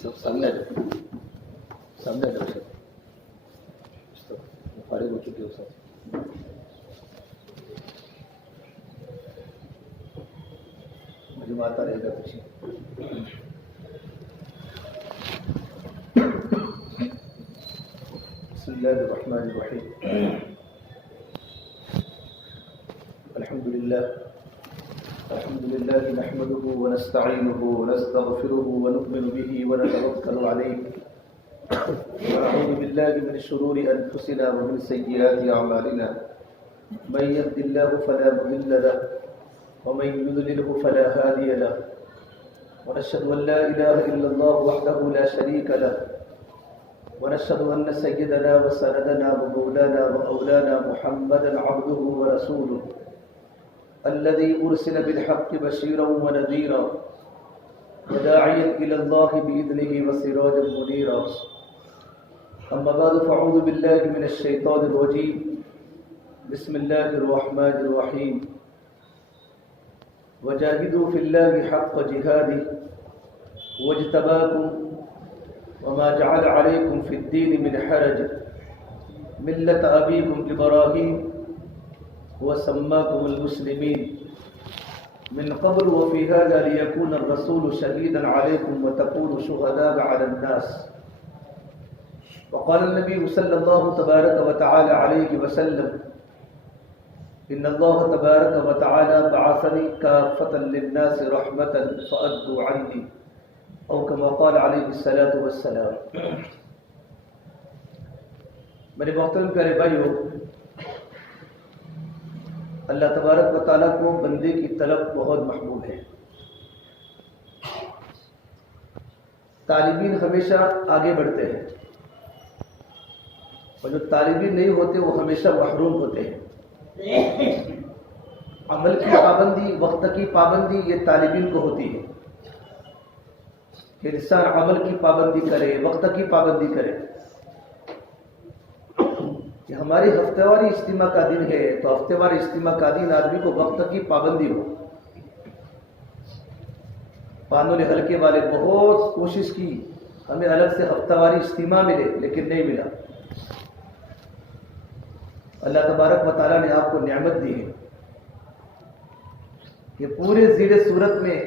سب سامنے سامنے جاؤ سر فارغ ہو چکے ہو سر مجھے آتا رہے گا پیچھے بسم اللہ الرحمن الرحیم الحمد لله نحمده ونستعينه ونستغفره ونؤمن به ونتوكل عليه ونعوذ بالله من شرور أنفسنا ومن سيئات أعمالنا من يهد الله فلا مضل له ومن يضلله فلا هادي له ونشهد أن لا إله إلا الله وحده لا شريك له ونشهد أن سيدنا وسندنا ومولانا ومولانا محمدا عبده ورسوله الذي أرسل بالحق بشيرا ونذيرا وداعيا إلى الله بإذنه وسراجا منيرا أما بعد فأعوذ بالله من الشيطان الرجيم بسم الله الرحمن الرحيم وجاهدوا في الله حق جهاده واجتباكم وما جعل عليكم في الدين من حرج ملة أبيكم إبراهيم وسماكم المسلمين من قبل وفي هذا ليكون الرسول شهيدا عليكم وتكونوا شهداء على الناس وقال النبي صلى الله تبارك وتعالى عليه وسلم إن الله تبارك وتعالى بعثني كافة للناس رحمة فأدوا عني أو كما قال عليه الصلاة والسلام میرے محترم پیارے بھائیو، اللہ تبارک و تعالیٰ کو بندے کی طلب بہت محبوب ہے۔ طالبین ہمیشہ آگے بڑھتے ہیں اور جو طالبین نہیں ہوتے وہ ہمیشہ محروم ہوتے ہیں۔ عمل کی پابندی، وقت کی پابندی یہ طالبین کو ہوتی ہے کہ انسان عمل کی پابندی کرے، وقت کی پابندی کرے۔ کہ ہماری ہفتہ واری اجتماع کا دن ہے تو ہفتہ واری اجتماع کا دن آدمی کو وقت کی پابندی ہو۔ پانولے حلقے والے بہت کوشش کی ہمیں الگ سے ہفتہ واری اجتماع ملے، لیکن نہیں ملا۔ اللہ تبارک و تعالیٰ نے آپ کو نعمت دی ہے کہ پورے زیر صورت میں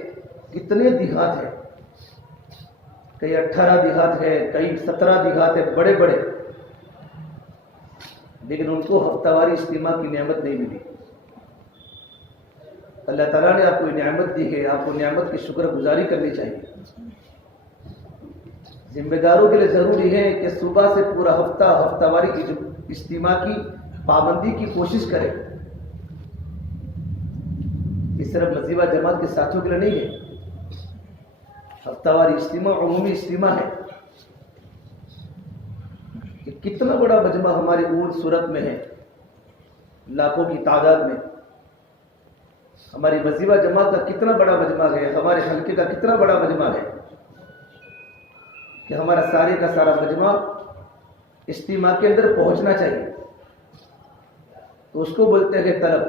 کتنے دیہات ہیں، کئی 18 دیہات ہے، کئی 17 دیہات ہے، بڑے بڑے، لیکن ان کو ہفتہ واری اجتماع کی نعمت نہیں ملی۔ اللہ تعالیٰ نے آپ کو نعمت دی ہے، آپ کو نعمت کی شکر گزاری کرنی چاہیے۔ ذمہ داروں کے لیے ضروری ہے کہ صبح سے پورا ہفتہ واری اجتماع کی پابندی کی کوشش کرے. یہ صرف مزیبہ جماعت کے ساتھیوں کے لیے نہیں ہے. ہفتہ واری اجتماع عمومی اجتماع ہے. کہ کتنا بڑا مجمع ہماری صورت میں ہے، لاکھوں کی تعداد میں. ہماری مزیبہ جماعت کا کتنا بڑا مجمع ہے، ہمارے حلقے کا کتنا بڑا مجمع ہے کہ ہمارا سارے کا سارا مجمع اجتماع کے اندر پہنچنا چاہیے. تو اس کو بولتے ہیں طلب.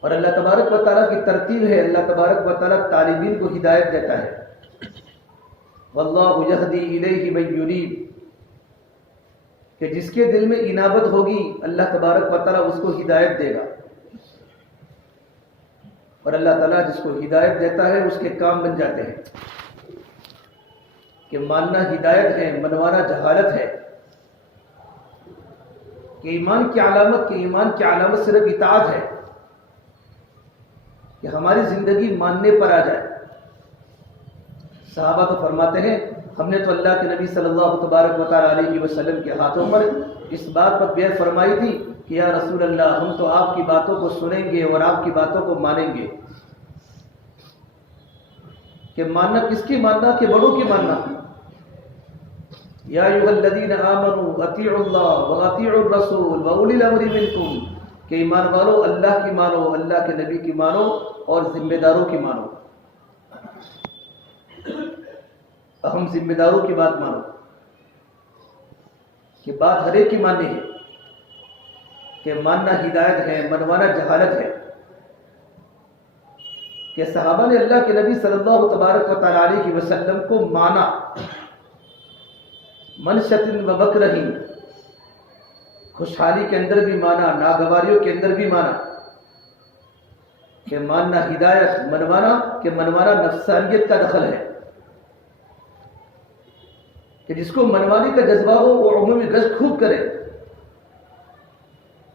اور اللہ تبارک و تعالیٰ کی ترتیب ہے، اللہ تبارک و تعالیٰ طالبین کو ہدایت دیتا ہے. واللہ یہدی الیہ من یریب، کہ جس کے دل میں انابت ہوگی اللہ تبارک و تعالیٰ اس کو ہدایت دے گا. اور اللہ تعالیٰ جس کو ہدایت دیتا ہے اس کے کام بن جاتے ہیں. کہ ماننا ہدایت ہے، منوانا جہالت ہے. کہ ایمان کی علامت صرف اطاعت ہے، کہ ہماری زندگی ماننے پر آ جائے. صحابہ تو فرماتے ہیں ہم نے تو اللہ کے نبی صلی اللہ تبارک و تعالیٰ علیہ وسلم کے ہاتھوں پر اس بات پر بیعت فرمائی تھی کہ یا رسول اللہ ہم تو آپ کی باتوں کو سنیں گے اور آپ کی باتوں کو مانیں گے. کہ ماننا کس کی ماننا؟ کہ بڑوں کی ماننا. یا ایھا الذین آمنوا اطیعوا اللہ واطیعوا الرسول واولی الامر منکم، کہ ایمان والو اللہ کی مانو، اللہ کے نبی کی مانو اور ذمہ داروں کی مانو. اہم ذمہ داروں کی بات مانو. کہ بات ہر ایک کی ماننی ہے. کہ ماننا ہدایت ہے، منوانا جہالت ہے. کہ صحابہ نے اللہ کے نبی صلی اللہ تبارک و تعالیٰ علیہ وسلم کو مانا. منشۃ و مکرہ، خوشحالی کے اندر بھی مانا، ناگواریوں کے اندر بھی مانا. کہ ماننا ہدایت، منوانا نفسانیت کا دخل ہے. کہ جس کو منوانے کا جذبہ ہو وہ عمومی گشت خوب کرے.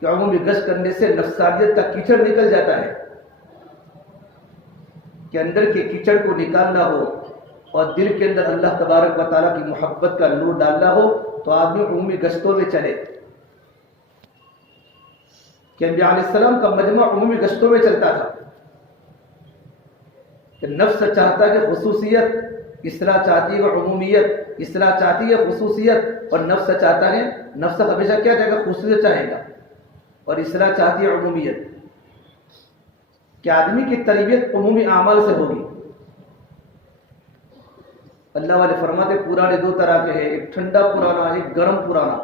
کہ عمومی گشت کرنے سے نفسانیت کا کیچڑ نکل جاتا ہے. کہ اندر کے کیچڑ کو نکالنا ہو اور دل کے اندر اللہ تبارک و تعالیٰ کی محبت کا نور ڈالنا ہو تو آدمی عمومی گشتوں میں چلے. کہ انبیاء علیہ السلام کا مجمع عمومی گشتوں میں چلتا تھا. کہ نفس چاہتا ہے خصوصیت، اصلاح چاہتی ہے عمومیت. اصلاح چاہتی ہے خصوصیت اور نفس چاہتا ہے، نفس ہمیشہ کیا چاہے گا؟ خصوصیت چاہے گا. اور اصلاح چاہتی ہے عمومیت. کہ آدمی کی تربیت عمومی اعمال سے ہوگی. اللہ والے فرماتے پرانے دو طرح کے ہیں، ایک ٹھنڈا پرانا، ایک گرم پرانا.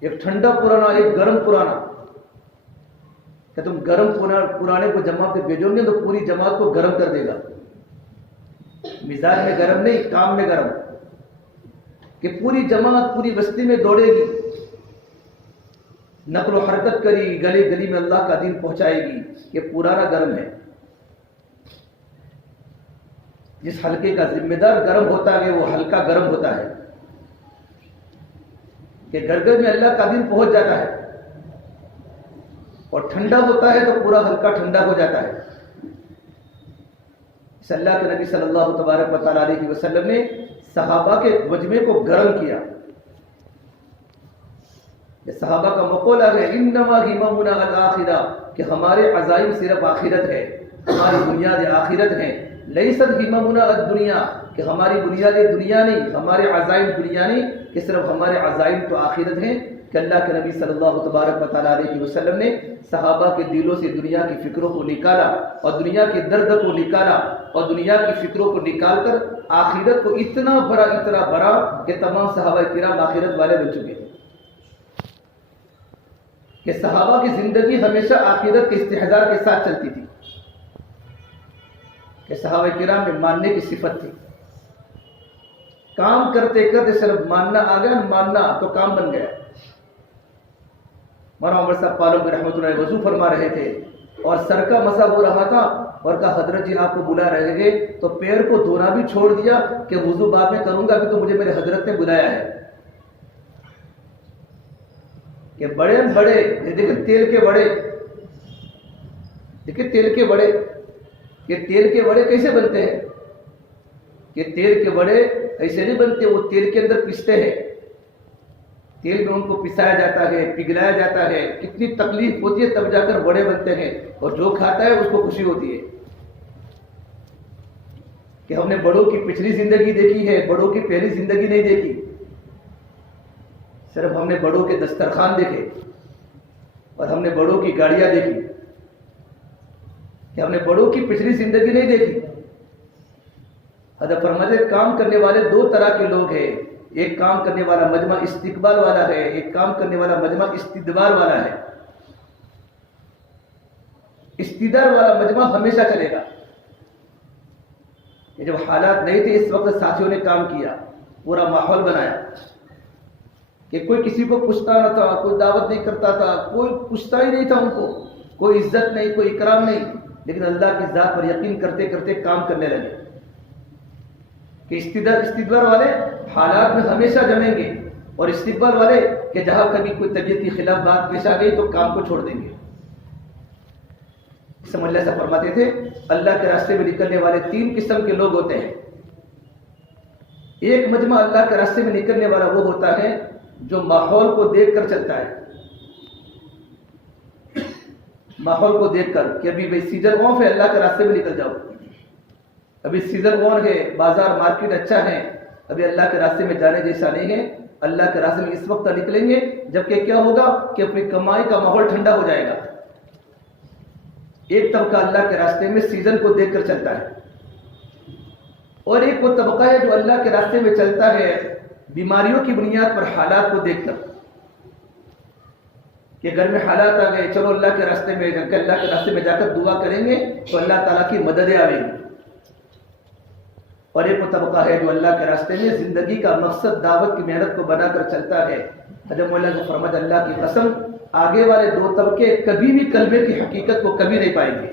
ایک ٹھنڈا پرانا، ایک گرم پرانا. کہ تم گرم پرانے کو جماعت پہ بھیجو گے تو پوری جماعت کو گرم کر دے گا. مزاج میں گرم نہیں، کام میں گرم. کہ پوری جماعت پوری بستی میں دوڑے گی، نقل و حرکت کری، گلی گلی میں اللہ کا دین پہنچائے گی. یہ پرانا گرم ہے. جس حلقے کا ذمہ دار گرم ہوتا ہے وہ حلقہ گرم ہوتا ہے. کہ گھر گھر میں اللہ کا دین پہنچ جاتا ہے. اور ٹھنڈا ہوتا ہے تو پورا حلقہ ٹھنڈا ہو جاتا ہے. اس اللہ کے نبی صلی اللہ تبارک و تعالیٰ علیہ وسلم نے صحابہ کے مجمع کو گرم کیا. یہ صحابہ کا مقولہ ہے انما ہممنا الآخرہ، کہ ہمارے عزائم صرف آخرت ہے، ہماری بنیاد آخرت ہیں. لیست ہممنا الدنیا، کہ ہماری بنیاد دنیا نہیں، ہمارے عزائم دنیا نہیں، کہ صرف ہمارے عزائم تو آخرت ہیں. کہ اللہ کے نبی صلی اللہ تبارک و تعالیٰ علیہ وسلم نے صحابہ کے دلوں سے دنیا کی فکروں کو نکالا اور دنیا کے درد کو نکالا اور دنیا کی فکروں کو نکال کر آخرت کو اتنا بڑا کہ تمام صحابہ کرام آخرت والے بن چکے. کہ صحابہ کی زندگی ہمیشہ آخرت کے استحضار کے ساتھ چلتی تھی. کہ صحابہ کرام میں ماننے کی صفت تھی. کام کرتے کرتے صرف ماننا آ گیا، ماننا تو کام بن گیا. مولانا عمر صاحب پالوی رحمۃ اللہ علیہ وضو فرما رہے تھے اور سر کا مسا ہو رہا تھا اور کہا حضرت جی آپ کو بلا رہے گے تو پیر کو دھونا بھی چھوڑ دیا کہ وضو بعد میں کروں گا، ابھی تو مجھے میرے حضرت نے بلایا ہے. کہ بڑے دیکھیں تیل کے بڑے کہ تیل کے وڑے کیسے بنتے ہیں، کہ تیل کے وڑے ایسے نہیں بنتے، وہ تیل کے اندر پستے ہیں، تیل میں ان کو پسایا جاتا ہے، پگھلایا جاتا ہے، کتنی تکلیف ہوتی ہے تب جا کر وڑے بنتے ہیں، اور جو کھاتا ہے اس کو خوشی ہوتی ہے کہ ہم نے بڑوں کی پچھلی زندگی دیکھی ہے، بڑوں کی پہلی زندگی نہیں دیکھی، صرف ہم نے بڑوں کے دسترخوان دیکھے اور ہم نے بڑوں کی گاڑیاں دیکھی، کہ ہم نے بڑوں کی پچھلی زندگی نہیں دیکھی۔ حضرت فرماتے ہیں کام کرنے والے دو طرح کے لوگ ہیں، ایک کام کرنے والا مجمع استقبال والا ہے، ایک کام کرنے والا مجمع استدبار والا ہے۔ استدبار والا مجمع ہمیشہ چلے گا، کہ جب حالات نہیں تھے اس وقت ساتھیوں نے کام کیا، پورا ماحول بنایا کہ کوئی کسی کو پوچھتا نہ تھا، کوئی دعوت نہیں کرتا تھا، کوئی پوچھتا ہی نہیں تھا ان کو، کوئی عزت نہیں، کوئی اکرام نہیں، لیکن اللہ کی ذات پر یقین کرتے کرتے کام کرنے لگے کہ استدبار والے حالات میں ہمیشہ جمیں گے، اور استقبال والے کہ جہاں کبھی کوئی طبیعت کے خلاف بات پیش آ گئی تو کام کو چھوڑ دیں گے۔ سمجھ اللہ سے فرماتے تھے اللہ کے راستے میں نکلنے والے تین قسم کے لوگ ہوتے ہیں۔ ایک مجمع اللہ کے راستے میں نکلنے والا وہ ہوتا ہے جو ماحول کو دیکھ کر چلتا ہے، ماحول کو دیکھ کر کہ ابھی بھائی سیزن آف ہے، اللہ کے راستے میں نکل جاؤ، ابھی سیزن آن ہے، بازار مارکیٹ اچھا ہے، ابھی اللہ کے راستے میں جانے جیسا نہیں ہے، اللہ کے راستے میں اس وقت نکلیں گے جبکہ کیا ہوگا کہ اپنی کمائی کا ماحول ٹھنڈا ہو جائے گا۔ ایک طبقہ اللہ کے راستے میں سیزن کو دیکھ کر چلتا ہے، اور ایک وہ طبقہ ہے جو اللہ کے راستے میں چلتا ہے بیماریوں کی بنیاد پر، حالات کو دیکھ کر کہ گھر میں حالات آ گئے، چلو اللہ کے راستے میں جا کر دعا کریں گے تو اللہ تعالیٰ کی مددیں آئیں گی۔ اور ایک وہ طبقہ ہے جو اللہ کے راستے میں زندگی کا مقصد دعوت کی محنت کو بنا کر چلتا ہے۔ حضرت مولانا کو فرمایا اللہ کی قسم آگے والے دو طبقے کبھی بھی کلمے کی حقیقت کو کبھی نہیں پائیں گے۔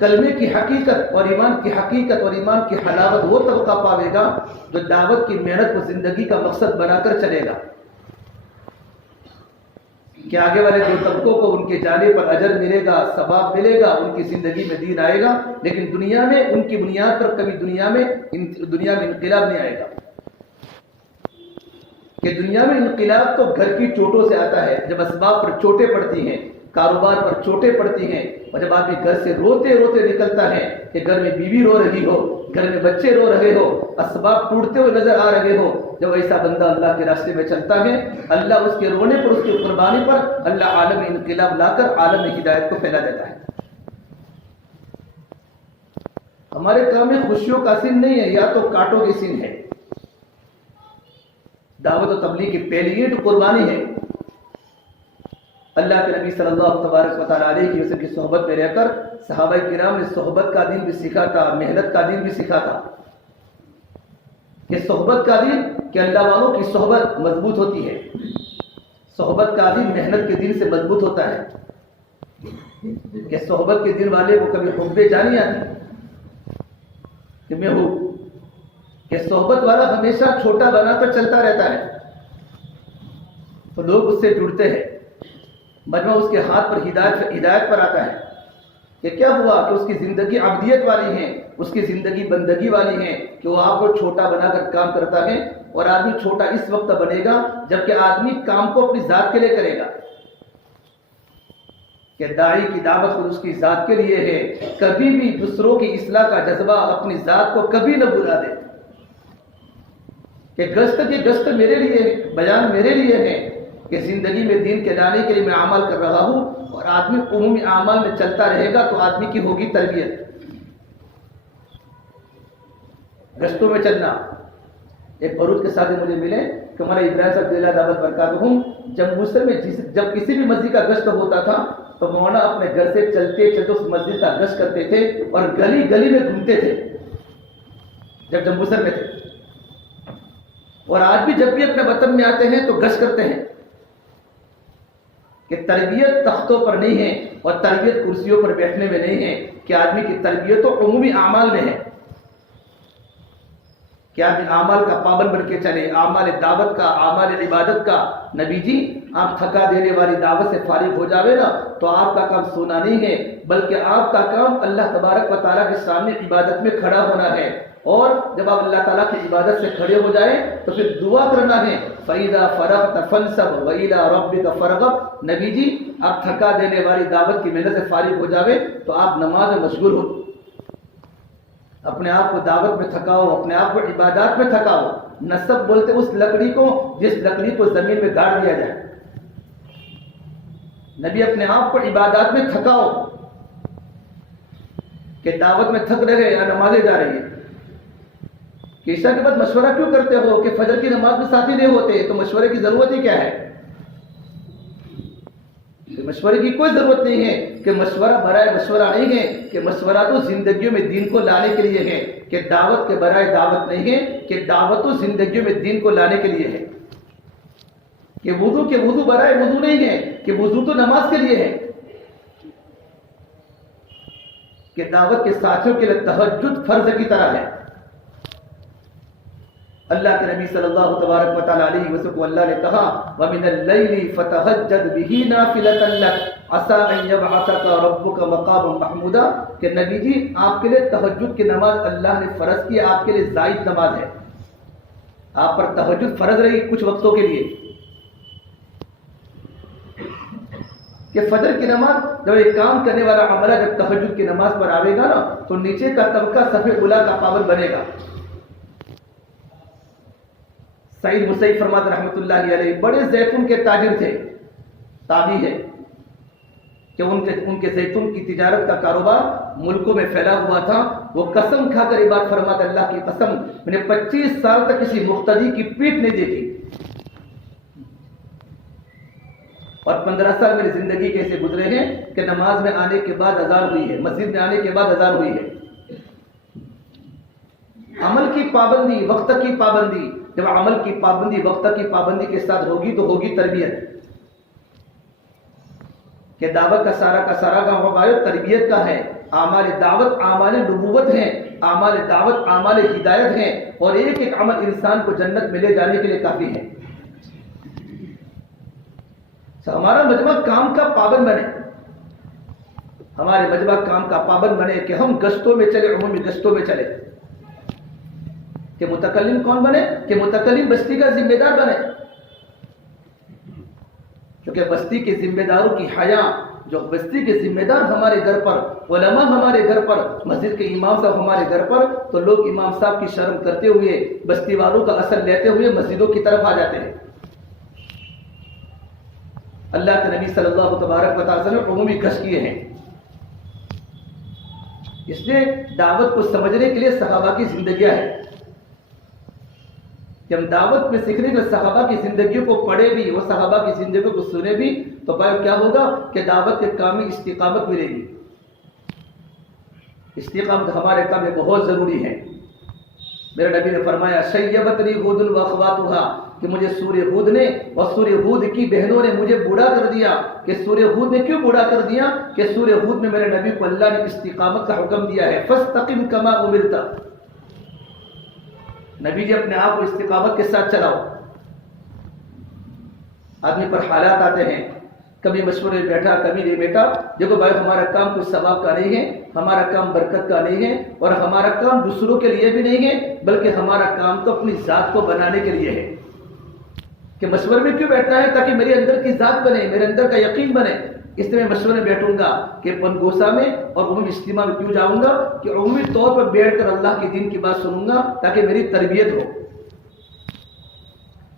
کلمے کی حقیقت اور ایمان کی حقیقت اور ایمان کی حلاوت وہ طبقہ پاوے گا جو دعوت کی محنت کو زندگی کا مقصد بنا کر چلے گا، کہ آگے والے دو طبقوں کو ان کے جانے پر اجر ملے گا، ثواب ملے گا، ان کی زندگی میں دین آئے گا، لیکن دنیا میں ان کی بنیاد پر کبھی دنیا میں انقلاب نہیں آئے گا۔ کہ دنیا میں انقلاب تو گھر کی چوٹوں سے آتا ہے، جب اسباب پر چوٹیں پڑتی ہیں، کاروبار پر چوٹیں پڑتی ہیں، اور جب آدمی گھر سے روتے روتے نکلتا ہے کہ گھر میں بیوی رو رہی ہو، گھر میں بچے رو رہے ہو، اسباب ٹوٹتے ہوئے نظر آ رہے ہو، جب ایسا بندہ اللہ کے راستے میں چلتا ہے، اللہ اس کے رونے پر، اس کی قربانی پر اللہ عالم انقلاب لا کر عالم ہدایت کو پھیلا دیتا ہے۔ ہمارے کام میں خوشیوں کا سین نہیں ہے، یا تو کانٹوں کی سین ہے۔ دعوت و تبلیغ کی پہلی اینٹ قربانی ہے۔ اللہ کے نبی صلی اللہ تبارک و تعالیٰ علیہ وسلم کی صحبت میں رہ کر صحابہ کرام نے صحبت کا دین بھی سیکھا تھا، محنت کا دین بھی سیکھا تھا، کہ صحبت کا دین کہ اللہ والوں کی صحبت مضبوط ہوتی ہے، صحبت کا دین محنت کے دین سے مضبوط ہوتا ہے، کہ صحبت کے دین والے کو کبھی حب جانی آتی کہ میں ہوں، کہ صحبت والا ہمیشہ چھوٹا بنا کر چلتا رہتا ہے تو لوگ اس سے جڑتے ہیں، مجمع اس کے ہاتھ پر ہدایت پر آتا ہے، کہ کیا ہوا کہ اس کی زندگی عبدیت والی ہے، اس کی زندگی بندگی والی ہے، کہ وہ آپ کو چھوٹا بنا کر کام کرتا ہے، اور آدمی چھوٹا اس وقت بنے گا جبکہ آدمی کام کو اپنی ذات کے لیے کرے گا، کہ داعی کی دعوت خود اس کی ذات کے لیے ہے، کبھی بھی دوسروں کی اصلاح کا جذبہ اپنی ذات کو کبھی نہ بھلا دے، کہ گشت کی گشت میرے لیے، بیان میرے لیے ہے، کہ زندگی میں دین کے لانے کے لیے میں عمل کر رہا ہوں، اور آدمی عمومی اعمال میں چلتا رہے گا تو آدمی کی ہوگی تربیت۔ گشتوں میں چلنا، ایک بروچ کے ساتھ مجھے ملے کہ ہمارا ابراہیم صاحب دلہ دعوت برکاتہم جمبوسر میں جب کسی بھی مسجد کا گشت ہوتا تھا تو مولانا اپنے گھر سے چلتے چلتے اس مسجد کا گشت کرتے تھے اور گلی گلی میں گھومتے تھے جب جمبوسر میں تھے، اور آج بھی جب بھی اپنے وطن میں آتے ہیں تو گشت کرتے ہیں، کہ تربیت تختوں پر نہیں ہے اور تربیت کرسیوں پر بیٹھنے میں نہیں ہے، کہ آدمی کی تربیت تو عمومی اعمال میں ہے، کہ آدمی اعمال کا پابند بن کے چلے، اعمال دعوت کا، اعمال عبادت کا۔ نبی جی آپ تھکا دینے والی دعوت سے فارغ ہو جاوے نا تو آپ کا کام سونا نہیں ہے، بلکہ آپ کا کام اللہ تبارک و تعالیٰ کے سامنے عبادت میں کھڑا ہونا ہے۔ اور جب آپ اللہ تعالیٰ کی عبادت سے کھڑے ہو جائیں تو پھر دعا کرنا ہے، فَإِذَا فَرَغْتَ فَانْصَبْ وَإِلَىٰ رَبِّكَ فَارْغَب۔ نبی جی آپ تھکا دینے والی دعوت کی محنت سے فارغ ہو جاوے تو آپ نماز میں مشغول ہو، اپنے آپ کو دعوت میں تھکاؤ، اپنے آپ کو عبادات میں تھکاؤ۔ نصب بولتے اس لکڑی کو جس لکڑی کو زمین میں گاڑ دیا جائے۔ نبی اپنے آپ کو عبادات میں تھکاؤ کہ دعوت میں تھک رہے یا نمازیں جا رہی ہیں کہ عشاء کے بعد مشورہ کیوں کرتے ہو کہ فجر کی نماز میں ساتھی نہیں ہوتے، تو مشورے کی ضرورت ہی کیا ہے؟ مشورے کی کوئی ضرورت نہیں ہے کہ مشورہ برائے مشورہ نہیں ہے، کہ مشورہ تو زندگیوں میں دین کو لانے کے لیے ہے، کہ دعوت کے برائے دعوت نہیں ہے، کہ دعوت تو زندگیوں میں دین کو لانے کے لیے ہے، کہ وضو برائے وضو نہیں ہے، کہ وضو تو نماز کے لیے ہے، کہ دعوت کے ساتھیوں کے لیے تہجد فرض کی طرح ہے۔ اللہ کے نبی صلی اللہ تبارک و تعالیٰ علیہ وسلم کو اللہ نے کہا وَمِنَ اللَّيْلِ فَتَهَجَّدْ بِهِ نَافِلَةً لَكَ عَسَىٰ أَن يَبْعَثَكَ رَبُّكَ مَقَامًا مَحْمُودًا، کہ نبی جی آپ کے لیے تہجد کی نماز اللہ نے فرض کی، آپ کے لیے زائد نماز ہے، آپ پر تہجد فرض رہی کچھ وقتوں کے لیے، کہ فجر کی نماز جب ایک کام کرنے والا عملہ جب تہجد کی نماز پر آئے گا نا تو نیچے کا طبقہ صف اولیٰ کا پابند بنے گا۔ سعید مسیب فرماتے رحمۃ اللہ علیہ بڑے زیتون کے تاجر تھے، تابعی ہے کہ ان کے زیتون کی تجارت کا کاروبار ملکوں میں پھیلا ہوا تھا۔ وہ قسم کھا کر یہ بات فرماتے اللہ کی قسم میں نے 25 سال تک کسی مقتدی کی پیٹھ نہیں دیکھی، اور 15 سال میری زندگی کیسے گزرے ہیں کہ نماز میں آنے کے بعد اذان ہوئی ہے، مسجد میں آنے کے بعد اذان ہوئی ہے۔ عمل کی پابندی، وقت کی پابندی، جب عمل کی پابندی وقت کی پابندی کے ساتھ ہوگی تو ہوگی تربیت، کہ دعوت کا سارا کام تربیت کا ہے۔ اعمال دعوت اعمال نبوت ہیں، اعمال دعوت اعمال ہدایت ہیں، اور ایک ایک عمل انسان کو جنت میں لے جانے کے لیے کافی ہے۔ ہمارا مجمع کام کا پابند بنے، ہمارے مجمع کام کا پابند بنے کہ ہم گشتوں میں چلے، عمومی گشتوں میں چلے، کہ متکلم کون بنے؟ کہ متکلم بستی کا ذمہ دار بنے، کیونکہ بستی کے ذمہ داروں کی حیا، جو بستی کے ذمہ دار ہمارے گھر پر، علماء ہمارے گھر پر، مسجد کے امام صاحب ہمارے گھر پر، تو لوگ امام صاحب کی شرم کرتے ہوئے بستی والوں کا اثر لیتے ہوئے مسجدوں کی طرف آ جاتے ہیں۔ اللہ کے نبی صلی اللہ تبارک و تعالی نے عمومی گشت کیے ہیں، اس لیے دعوت کو سمجھنے کے لیے صحابہ کی زندگیاں ہیں، کہ ہم دعوت میں سیکھنے کے صحابہ کی زندگیوں کو پڑھے بھی، وہ صحابہ کی زندگیوں کو سنے بھی، تو کیا ہوگا کہ دعوت کے کام میں استقامت ملے گی۔ استقامت ہمارے کام میں بہت ضروری ہے۔ میرے نبی نے فرمایا شیبتنی ہود واخواتھا، کہ مجھے سورہ ہود نے اور سورہ ہود کی بہنوں نے مجھے بوڑھا کر دیا۔ کہ سورہ ہود نے کیوں بوڑھا کر دیا؟ کہ سورہ ہود میں میرے نبی کو اللہ نے استقامت کا حکم دیا ہے، فاستقم کما امرت۔ نبی جی اپنے آپ کو استقامت کے ساتھ چلاؤ۔ آدمی پر حالات آتے ہیں، کبھی مشورے میں بیٹھا کبھی نہیں بیٹھا، دیکھو بھائی ہمارا کام کوئی ثواب کا نہیں ہے، ہمارا کام برکت کا نہیں ہے، اور ہمارا کام دوسروں کے لیے بھی نہیں ہے، بلکہ ہمارا کام تو اپنی ذات کو بنانے کے لیے ہے۔ کہ مشورے میں کیوں بیٹھنا ہے؟ تاکہ میرے اندر کی ذات بنے، میرے اندر کا یقین بنے۔ اس لیے میں مشورے میں بیٹھوں گا کہ پنگوسا میں اور عمومی اجتماع میں کیوں جاؤں گا؟ کہ عمومی طور پر بیٹھ کر اللہ کے دین کی بات سنوں گا تاکہ میری تربیت ہو،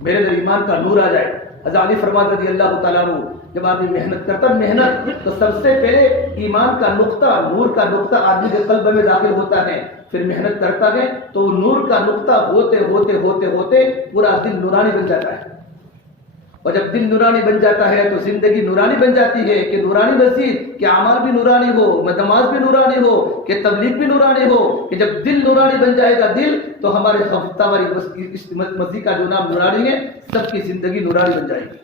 میرے اندر ایمان کا نور آ جائے۔ حضرت علی فرماتے رضی اللہ تعالیٰ عنہ جب آدمی محنت کرتا، محنت تو سب سے پہلے ایمان کا نقطہ، نور کا نقطہ آدمی کے قلب میں داخل ہوتا ہے، پھر محنت کرتا ہے تو نور کا نقطہ ہوتے ہوتے ہوتے ہوتے پورا دل نورانی بن جاتا ہے، اور جب دل نورانی بن جاتا ہے تو زندگی نورانی بن جاتی ہے۔ کہ نورانی مسجد، کہ اعمال بھی نورانی ہو، نماز بھی نورانی ہو، کہ تبلیغ بھی نورانی ہو۔ کہ جب دل نورانی بن جائے گا دل، تو ہمارے ہفتہ واری مسجد کا جو نام نورانی ہے، سب کی زندگی نورانی بن جائے گی۔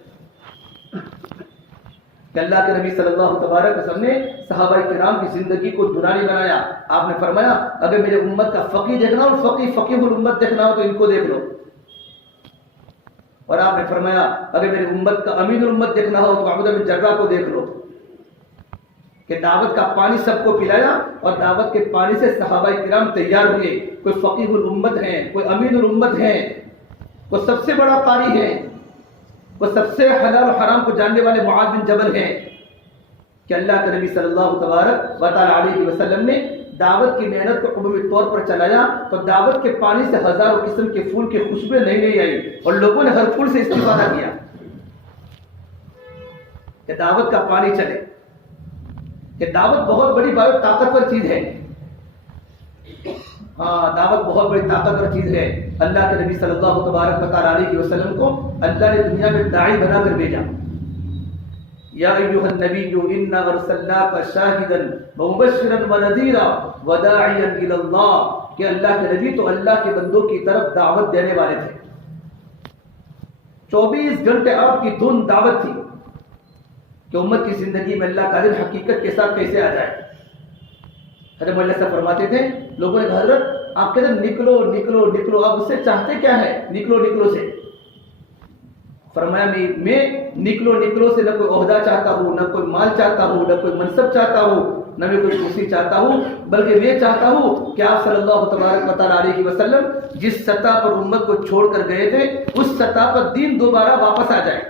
کہ اللہ کے نبی صلی اللہ تبارک وسلم نے صحابہ کرام کی زندگی کو نورانی بنایا۔ آپ نے فرمایا اگر میرے امت کا فقیہ دیکھنا ہو، فقیہ الامت دیکھنا ہو تو ان کو دیکھ لو۔ اور آپ نے فرمایا اگر میری امت کا امین الامت دیکھنا ہو تو عبدہ بن جرہ کو دیکھ لو کہ دعوت کا پانی سب کو پلایا اور دعوت کے پانی سے صحابہ کرام تیار ہوئے. کوئی فقیہ الامت ہیں, کوئی امین الامت ہیں, کوئی سب سے بڑا قاری ہے, کوئی سب سے حلال و حرام کو جاننے والے معاذ بن جبل ہیں کہ اللہ کے نبی صلی اللہ تبارک و تعالی علیہ وسلم نے دعوت کی محنت کو عمومی طور پر چلایا تو دعوت کے پانی سے ہزاروں قسم کے پھول کی خوشبویں نئی آئی اور لوگوں نے ہر پھول سے استفادہ کیا کہ دعوت کا پانی چلے. کہ دعوت بہت بڑی طاقتور چیز ہے. ہاں, دعوت بہت بڑی طاقتور چیز ہے. اللہ کے نبی صلی اللہ تبارک و تعالی علیہ وسلم کو اللہ نے دنیا میں داعی بنا کر بھیجا. یا ایھا النبی انا ارسلناک شاہدا ومبشرا ونذیرا وداعیا الی اللہ, کہ اللہ کے نبی تو اللہ کے بندوں کی طرف دعوت دینے والے تھے. 24 گھنٹے آپ کی دھن دعوت تھی کہ امت کی زندگی میں اللہ کا دین حقیقت کے ساتھ کیسے آ جائے. حضرت مولانا صاحب فرماتے تھے, لوگوں نے کہا حضرت آپ کہتے ہیں نکلو نکلو نکلو, آپ اس سے چاہتے کیا ہے نکلو نکلو سے؟ فرمایا میں نکلو نکلو سے نہ کوئی عہدہ چاہتا ہوں, نہ کوئی مال چاہتا ہوں, نہ کوئی منصب چاہتا ہوں, نہ میں کوئی کرسی چاہتا ہوں, بلکہ میں چاہتا ہوں کہ آپ صلی اللہ تبارک و تعالی علیہ وسلم جس سطح پر امت کو چھوڑ کر گئے تھے اس سطح پر دین دوبارہ واپس آ جائے.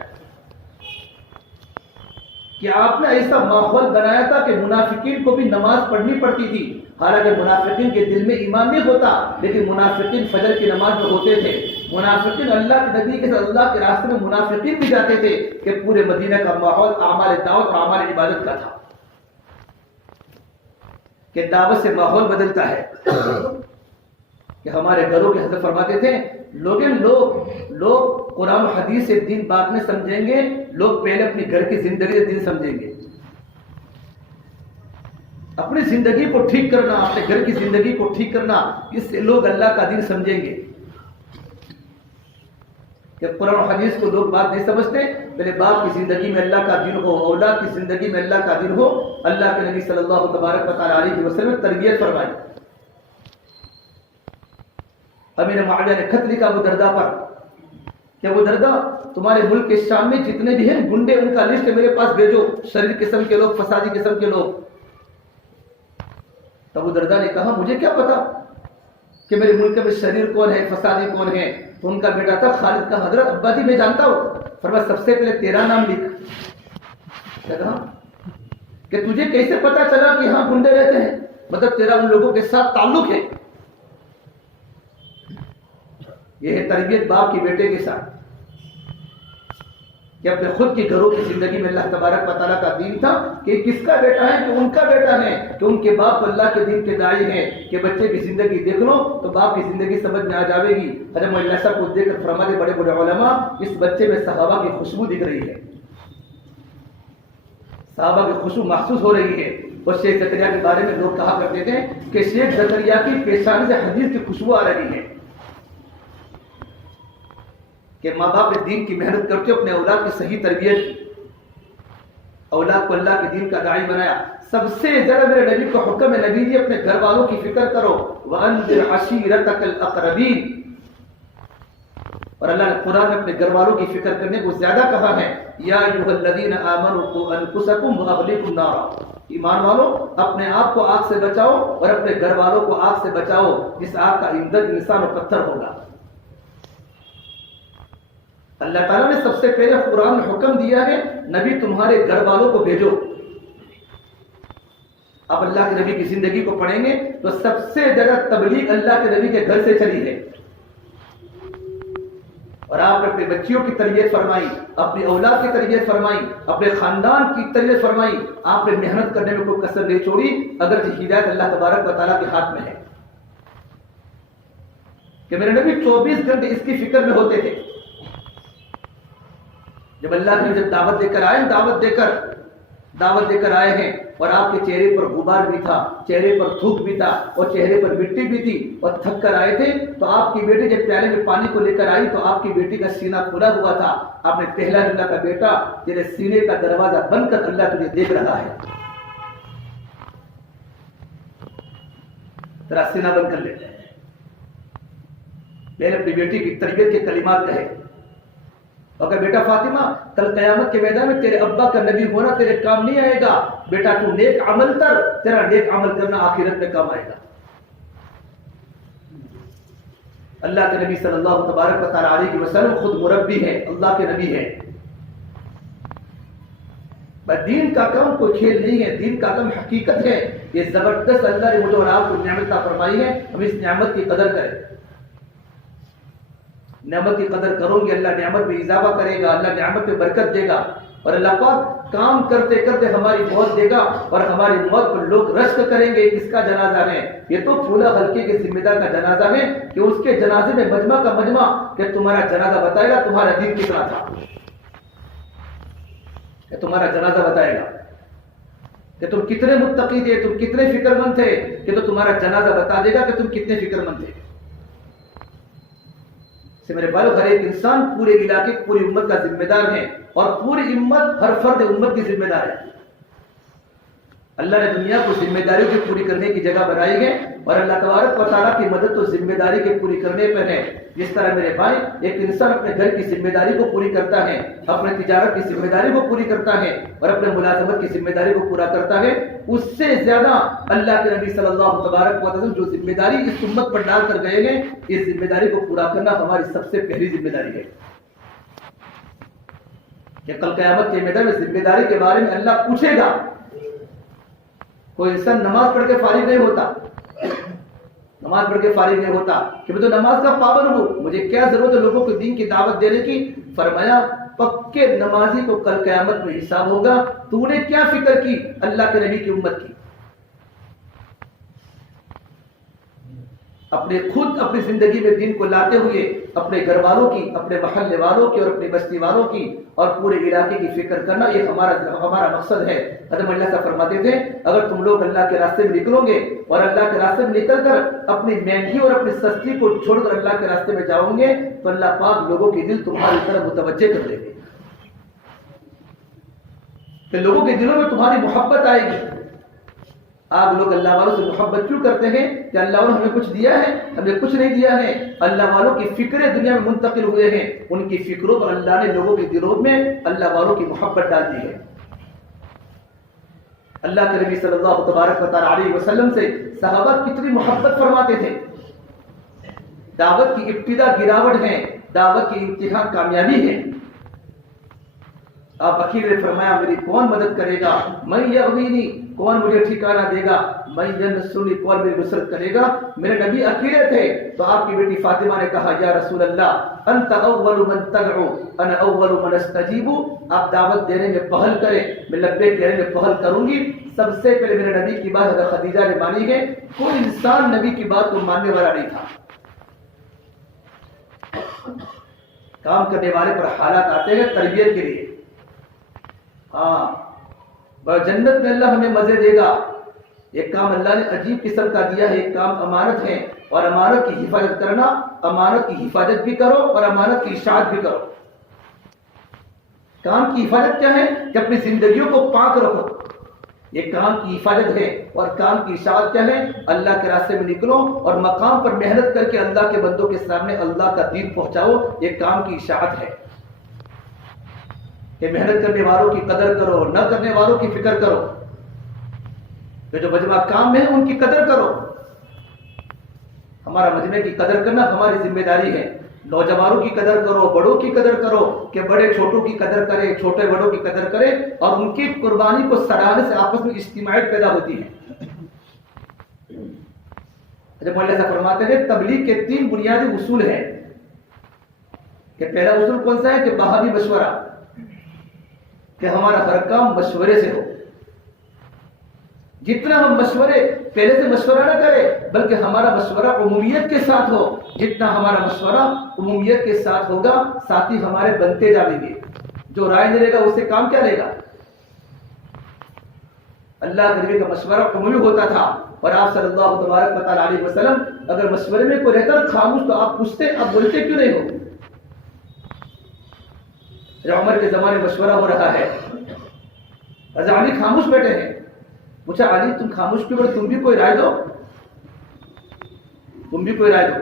کہ آپ نے ایسا ماحول بنایا تھا کہ منافقین کو بھی نماز پڑھنی پڑتی تھی, حالانکہ منافقین کے دل میں ایمان نہیں ہوتا, لیکن منافقین فجر کی نماز میں ہوتے تھے. منافقین اللہ کے نبی کے ساتھ اللہ کے راستے میں منافقین بھی جاتے تھے کہ پورے مدینہ کا ماحول اعمال دعوت اور اعمال عبادت کا تھا. کہ دعوت سے ماحول بدلتا ہے. کہ ہمارے گھروں کے حضرت فرماتے تھے لوگ قرآن و حدیث سے دین بات میں سمجھیں گے, لوگ پہلے اپنی گھر کی زندگی سے دین سمجھیں گے. اپنی زندگی کو ٹھیک کرنا, اپنے گھر کی زندگی کو ٹھیک کرنا, اس سے لوگ اللہ کا دین سمجھیں گے. کہ قرآن و حدیث کو لوگ بات نہیں سمجھتے, میرے باپ کی زندگی میں اللہ کا دین ہو, اولاد کی زندگی میں اللہ کا دین ہو. اللہ کے نبی صلی اللہ تبارک و تعالی علیہ وسلم تربیت فرمائی. امیر معاویہ نے خط لکھا ابو درداء پر کہ ابو درداء تمہارے ملک کے شام میں جتنے بھی ہیں گنڈے ان کا لسٹ میرے پاس بھیجو, شریر قسم کے لوگ, فسادی قسم کے لوگ. تو ابو درداء نے کہا مجھے کیا پتا کہ میرے ملک میں شریر کون ہے, فسادی کون ہے. تو ان کا بیٹا تھا خالد کا, حضرت ابا جی میں جانتا ہوں. فرمایا سب سے پہلے تیرا نام لکھ. کہا کہ تجھے کیسے پتا چلا کہ ہاں گنڈے رہتے ہیں, مطلب تیرا ان لوگوں کے ساتھ تعلق ہے. یہ ہے تربیت باپ کی بیٹے کے ساتھ, کہ اپنے خود کی گھروں کی زندگی میں اللہ تبارک و تعالیٰ کا دین تھا کہ کس کا بیٹا ہے, کہ ان کا بیٹا ہے, کہ ان کے باپ اللہ کے دین کے داعی ہیں. کہ بچے کی زندگی دیکھ لو تو باپ کی زندگی سمجھ میں آ جاوے گی. حضرت مولانا صاحب کو دیکھ کر فرماتے بڑے بڑے علماء اس بچے میں صحابہ کی خوشبو دکھ رہی ہے, صحابہ کی خوشبو محسوس ہو رہی ہے. اور شیخ زکریا کے بارے میں لوگ کہا کرتے تھے کہ شیخ زکریا کی پیشانی سے حدیث کی خوشبو آ رہی ہے. کہ ماں باپ نے دین کی محنت کر کے اپنے اولاد کی صحیح تربیت کی, اولاد کو اللہ کے دین کا داعی بنایا. سب سے زیادہ میرے نبی کو حکم ہے, نبی جی اپنے گھر والوں کی فکر کرو, وَأَنذِرْ عَشِيرَتَكَ الْأَقْرَبِينَ. اور اللہ نے قرآن میں اپنے گھر والوں کی فکر کرنے کو زیادہ کہا ہے. یا ایھا الذین آمنوا قوا انفسکم واہلیکم نارا. ایمان والو اپنے آپ کو آگ سے بچاؤ اور اپنے گھر والوں کو آگ سے بچاؤ, جس آگ کا ایندھن انسان و پتھر ہوگا. اللہ تعالیٰ نے سب سے پہلے قرآن میں حکم دیا ہے نبی تمہارے گھر والوں کو بھیجو. اب اللہ کے نبی کی زندگی کو پڑھیں گے تو سب سے زیادہ تبلیغ اللہ کے نبی کے گھر سے چلی ہے. اور آپ نے اپنے بچیوں کی تربیت فرمائی, اپنی اولاد کی تربیت فرمائی, اپنے خاندان کی تربیت فرمائی. آپ نے محنت کرنے میں کوئی کسر نہیں چھوڑی, اگرچہ ہدایت اللہ تبارک و تعالیٰ کے ہاتھ میں ہے. کہ میرے نبی 24 گھنٹے اس کی فکر میں ہوتے تھے. جب اللہ نے جب دعوت دے کر آئے ہیں اور آپ کے چہرے پر غبار بھی تھا, چہرے پر تھوک بھی تھا اور چہرے پر مٹی بھی تھی اور تھک کر آئے تھے, تو آپ کی بیٹی جب پیالے میں پانی کو لے کر آئی تو آپ کی بیٹی کا سینہ کھلا ہوا تھا. آپ نے پہلا اللہ کا بیٹا تیرے سینے کا دروازہ بند کر اللہ تجھے دیکھ رہا ہے, تیرا سینہ بند کر لے. پہلے اپنی بیٹی کی تربیت کے کلمات کہے اور کہ بیٹا فاطمہ کل قیامت کے میدان میں تیرے ابا کا نبی ہونا تیرے کام نہیں آئے گا، بیٹا تو نیک عمل کر، تیرا نیک عمل کرنا آخرت میں کام آئے گا۔ اللہ کے نبی صلی اللہ تبارک و تعالی علیہ وسلم خود مربی ہیں، اللہ کے نبی ہیں۔ دین کا کام کوئی کھیل نہیں ہے، دین کا کام حقیقت ہے۔ یہ زبردست اللہ نے مجھے اور آپ کو نعمت عطا فرمائی ہے، ہم اس نعمت کی قدر کریں۔ نعمت کی قدر کرو گے اللہ نعمت میں اضافہ کرے گا، اللہ نعمت میں برکت دے گا، اور اللہ پاک کام کرتے کرتے ہماری موت دے گا، اور ہماری موت پر لوگ رشک کریں گے کس کا جنازہ ہے؟ یہ تو پھولا حلقے کے ذمہ دار کا جنازہ ہے کہ اس کے جنازے میں مجمع کا مجمع کہ تمہارا جنازہ بتائے گا تمہارا دین کتنا تھا، کہ تمہارا جنازہ بتائے گا کہ تم کتنے متقی تھے، تم کتنے فکر مند تھے، کہ تو تمہارا جنازہ بتا دے گا کہ تم کتنے فکر مند تھے۔ سے میرے بھائیو، ہر ایک انسان پورے علاقے پوری امت کا ذمہ دار ہے، اور پوری امت ہر فرد امت کی ذمہ دار ہے۔ اللہ نے دنیا کو ذمہ داریوں کی پوری کرنے کی جگہ بنائی ہے، اور اللہ تبارک و تعالیٰ کی مدد تو ذمہ داری کے پوری کرنے پر ہے۔ جس طرح میرے بھائی ایک انسان اپنے گھر کی ذمہ داری کو پوری کرتا ہے، اپنے تجارت کی ذمہ داری کو پوری کرتا ہے، اور اپنے ملازمت کی ذمہ داری کو پورا کرتا ہے، اس سے زیادہ اللہ کے نبی صلی اللہ تبارک و تعالیٰ جو ذمہ داری اس امت پر ڈال کر گئے ہیں، اس ذمہ داری کو پورا کرنا ہماری سب سے پہلی ذمہ داری ہے۔ کہ کل قیامت کے میدان میں ذمہ داری کے بارے میں اللہ پوچھے گا۔ کوئی انسان نماز پڑھ کے فارغ نہیں ہوتا، نماز پڑھ کے فارغ نہیں ہوتا کہ میں تو نماز کا پابند ہوں، مجھے کیا ضرورت ہے لوگوں کو دین کی دعوت دینے کی؟ فرمایا پکے نمازی کو کل قیامت میں حساب ہوگا، تو نے کیا فکر کی اللہ کے نبی کی امت کی؟ اپنے خود اپنی زندگی میں دین کو لاتے ہوئے اپنے گھر والوں کی، اپنے محلے والوں کی، اور اپنی بستی والوں کی، اور پورے علاقے کی فکر کرنا، یہ ہمارا مقصد ہے۔ حضرت اللہ سے فرماتے تھے اگر تم لوگ اللہ کے راستے میں نکلو گے، اور اللہ کے راستے میں نکل کر اپنی مہنگی اور اپنی سستی کو چھوڑ کر اللہ کے راستے میں جاؤ گے، تو اللہ پاک لوگوں کے دل تمہاری طرف متوجہ کر دیں گے، کہ لوگوں کے دلوں میں تمہاری محبت آئے گی۔ آپ لوگ اللہ والوں سے محبت کیوں کرتے ہیں؟ کہ اللہ والوں ہمیں کچھ دیا ہے؟ ہمیں کچھ نہیں دیا ہے۔ اللہ والوں کی فکریں دنیا میں منتقل ہوئے ہیں، ان کی فکروں پر اللہ نے لوگوں کے دلوں میں اللہ والوں کی محبت ڈال دی ہے۔ اللہ کے نبی صلی اللہ تبارک و تعالی علیہ وسلم سے صحابہ کتنی محبت فرماتے تھے۔ دعوت کی ابتدا گراوٹ ہے، دعوت کی انتہا کامیابی ہے۔ آپ اخیر نے فرمایا میری کون مدد کرے گا؟ میں یغوینی، کون مجھے ٹھکانہ دے گا؟ میں ینصرنی، کون میری نصرت کرے گا؟ میرے نبی اکیلے تھے تو آپ کی بیٹی فاطمہ نے کہا یا رسول اللہ انت اول من تدعو انا اول من استجیب، آپ دعوت دینے میں پہل کریں، میں لبیک کہنے میں پہل کروں گی۔ سب سے پہلے میرے نبی کی بات حضرت خدیجہ نے مانی ہے، کوئی انسان نبی کی بات کو ماننے والا نہیں تھا۔ کام کرنے والے پر حالات آتے ہیں تربیت کے لیے۔ جنت میں اللہ ہمیں مزے دے گا۔ ایک کام اللہ نے عجیب قسم کا دیا ہے، ایک کام امانت ہے، اور امانت کی حفاظت کرنا، امانت کی حفاظت بھی کرو اور امانت کی اشاعت بھی کرو۔ کام کی حفاظت کیا ہے؟ کہ اپنی زندگیوں کو پاک رکھو، یہ کام کی حفاظت ہے۔ اور کام کی اشاعت کیا ہے؟ اللہ کے راستے میں نکلو اور مقام پر محنت کر کے اللہ کے بندوں کے سامنے اللہ کا دین پہنچاؤ، یہ کام کی اشاعت ہے۔ کہ محنت کرنے والوں کی قدر کرو، نہ کرنے والوں کی فکر کرو، کہ جو مجمع کام میں ہے ان کی قدر کرو۔ ہمارا مجمع کی قدر کرنا ہماری ذمہ داری ہے۔ نوجوانوں کی قدر کرو، بڑوں کی قدر کرو، کہ بڑے چھوٹوں کی قدر کرے، چھوٹے بڑوں کی قدر کرے، اور ان کی قربانی کو سراہنے سے آپس میں اجتماعیت پیدا ہوتی ہے۔ جب اللہ سے فرماتے ہیں تبلیغ کے 3 بنیادی اصول ہیں، کہ پہلا اصول کون سا ہے؟ کہ باہمی مشورہ، کہ ہمارا ہر کام مشورے سے ہو۔ جتنا ہم مشورے پہلے سے مشورہ نہ کریں، بلکہ ہمارا مشورہ عمومیت کے ساتھ ہو۔ جتنا ہمارا مشورہ عمومیت کے ساتھ ہوگا، ساتھی ہمارے بنتے جائیں گے۔ جو رائے دے گا اس سے کام کیا لے گا؟ اللہ کے نبی کا مشورہ عمومی ہوتا تھا، اور آپ صلی اللہ تبارک علیہ وسلم اگر مشورے میں کوئی رہتا خاموش تو آپ پوچھتے، آپ بولتے کیوں نہیں ہو؟ عمر کے زمانے مشورہ ہو رہا ہے، حضرت علی خاموش بیٹھے ہیں، پوچھا علی تم خاموش کیوں بیٹھے؟ تم بھی کوئی رائے دو، تم بھی کوئی رائے دو۔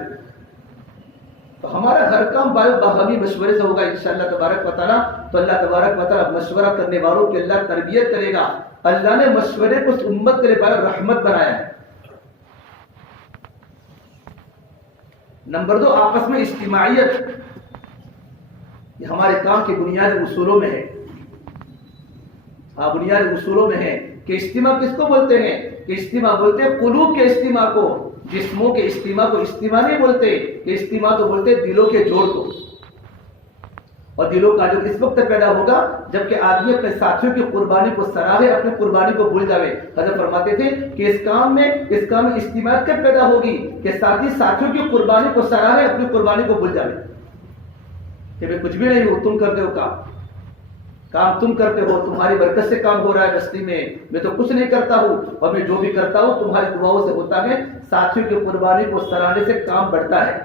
تو ہمارا ہر کام باہمی مشورے سے ہوگا انشاءاللہ تبارک و تعالیٰ. تو اللہ تبارک و تعالیٰ مشورہ کرنے والوں کی اللہ تربیت کرے گا. اللہ نے مشورے کو اس امت کے لیے رحمت بنایا ہے. نمبر 2، آپس میں اجتماعیت. یہ ہمارے کام کے بنیادی اصولوں میں ہے. بنیادی اصولوں میں ہے کہ اجتماع کس کو بولتے ہیں؟ کہ اجتماع بولتے ہیں قلوب کے اجتماع کو. جسموں کے اجتماع کو اجتماع نہیں بولتے. کہ اجتماع تو بولتے ہیں دلوں کے جوڑ کو. اور دلوں کا جو اس وقت پیدا ہوگا جبکہ آدمی اپنے ساتھیوں کی قربانی کو سراہے، اپنی قربانی کو بھول جاوے. حضرت فرماتے تھے کہ اس کام میں اجتماع کب پیدا ہوگی کہ ساتھی ساتھیوں کی قربانی کو سراہے، اپنی قربانی کو بھول جاوے. کہ میں کچھ بھی نہیں ہوں، تم کرتے ہو کام تم کرتے ہو، تمہاری برکت سے کام ہو رہا ہے بستی میں تو کچھ نہیں کرتا ہوں، اور میں جو بھی کرتا ہوں تمہاری دعاؤں سے ہوتا ہے. ساتھیوں کی قربانی کو سراہنے سے کام بڑھتا ہے،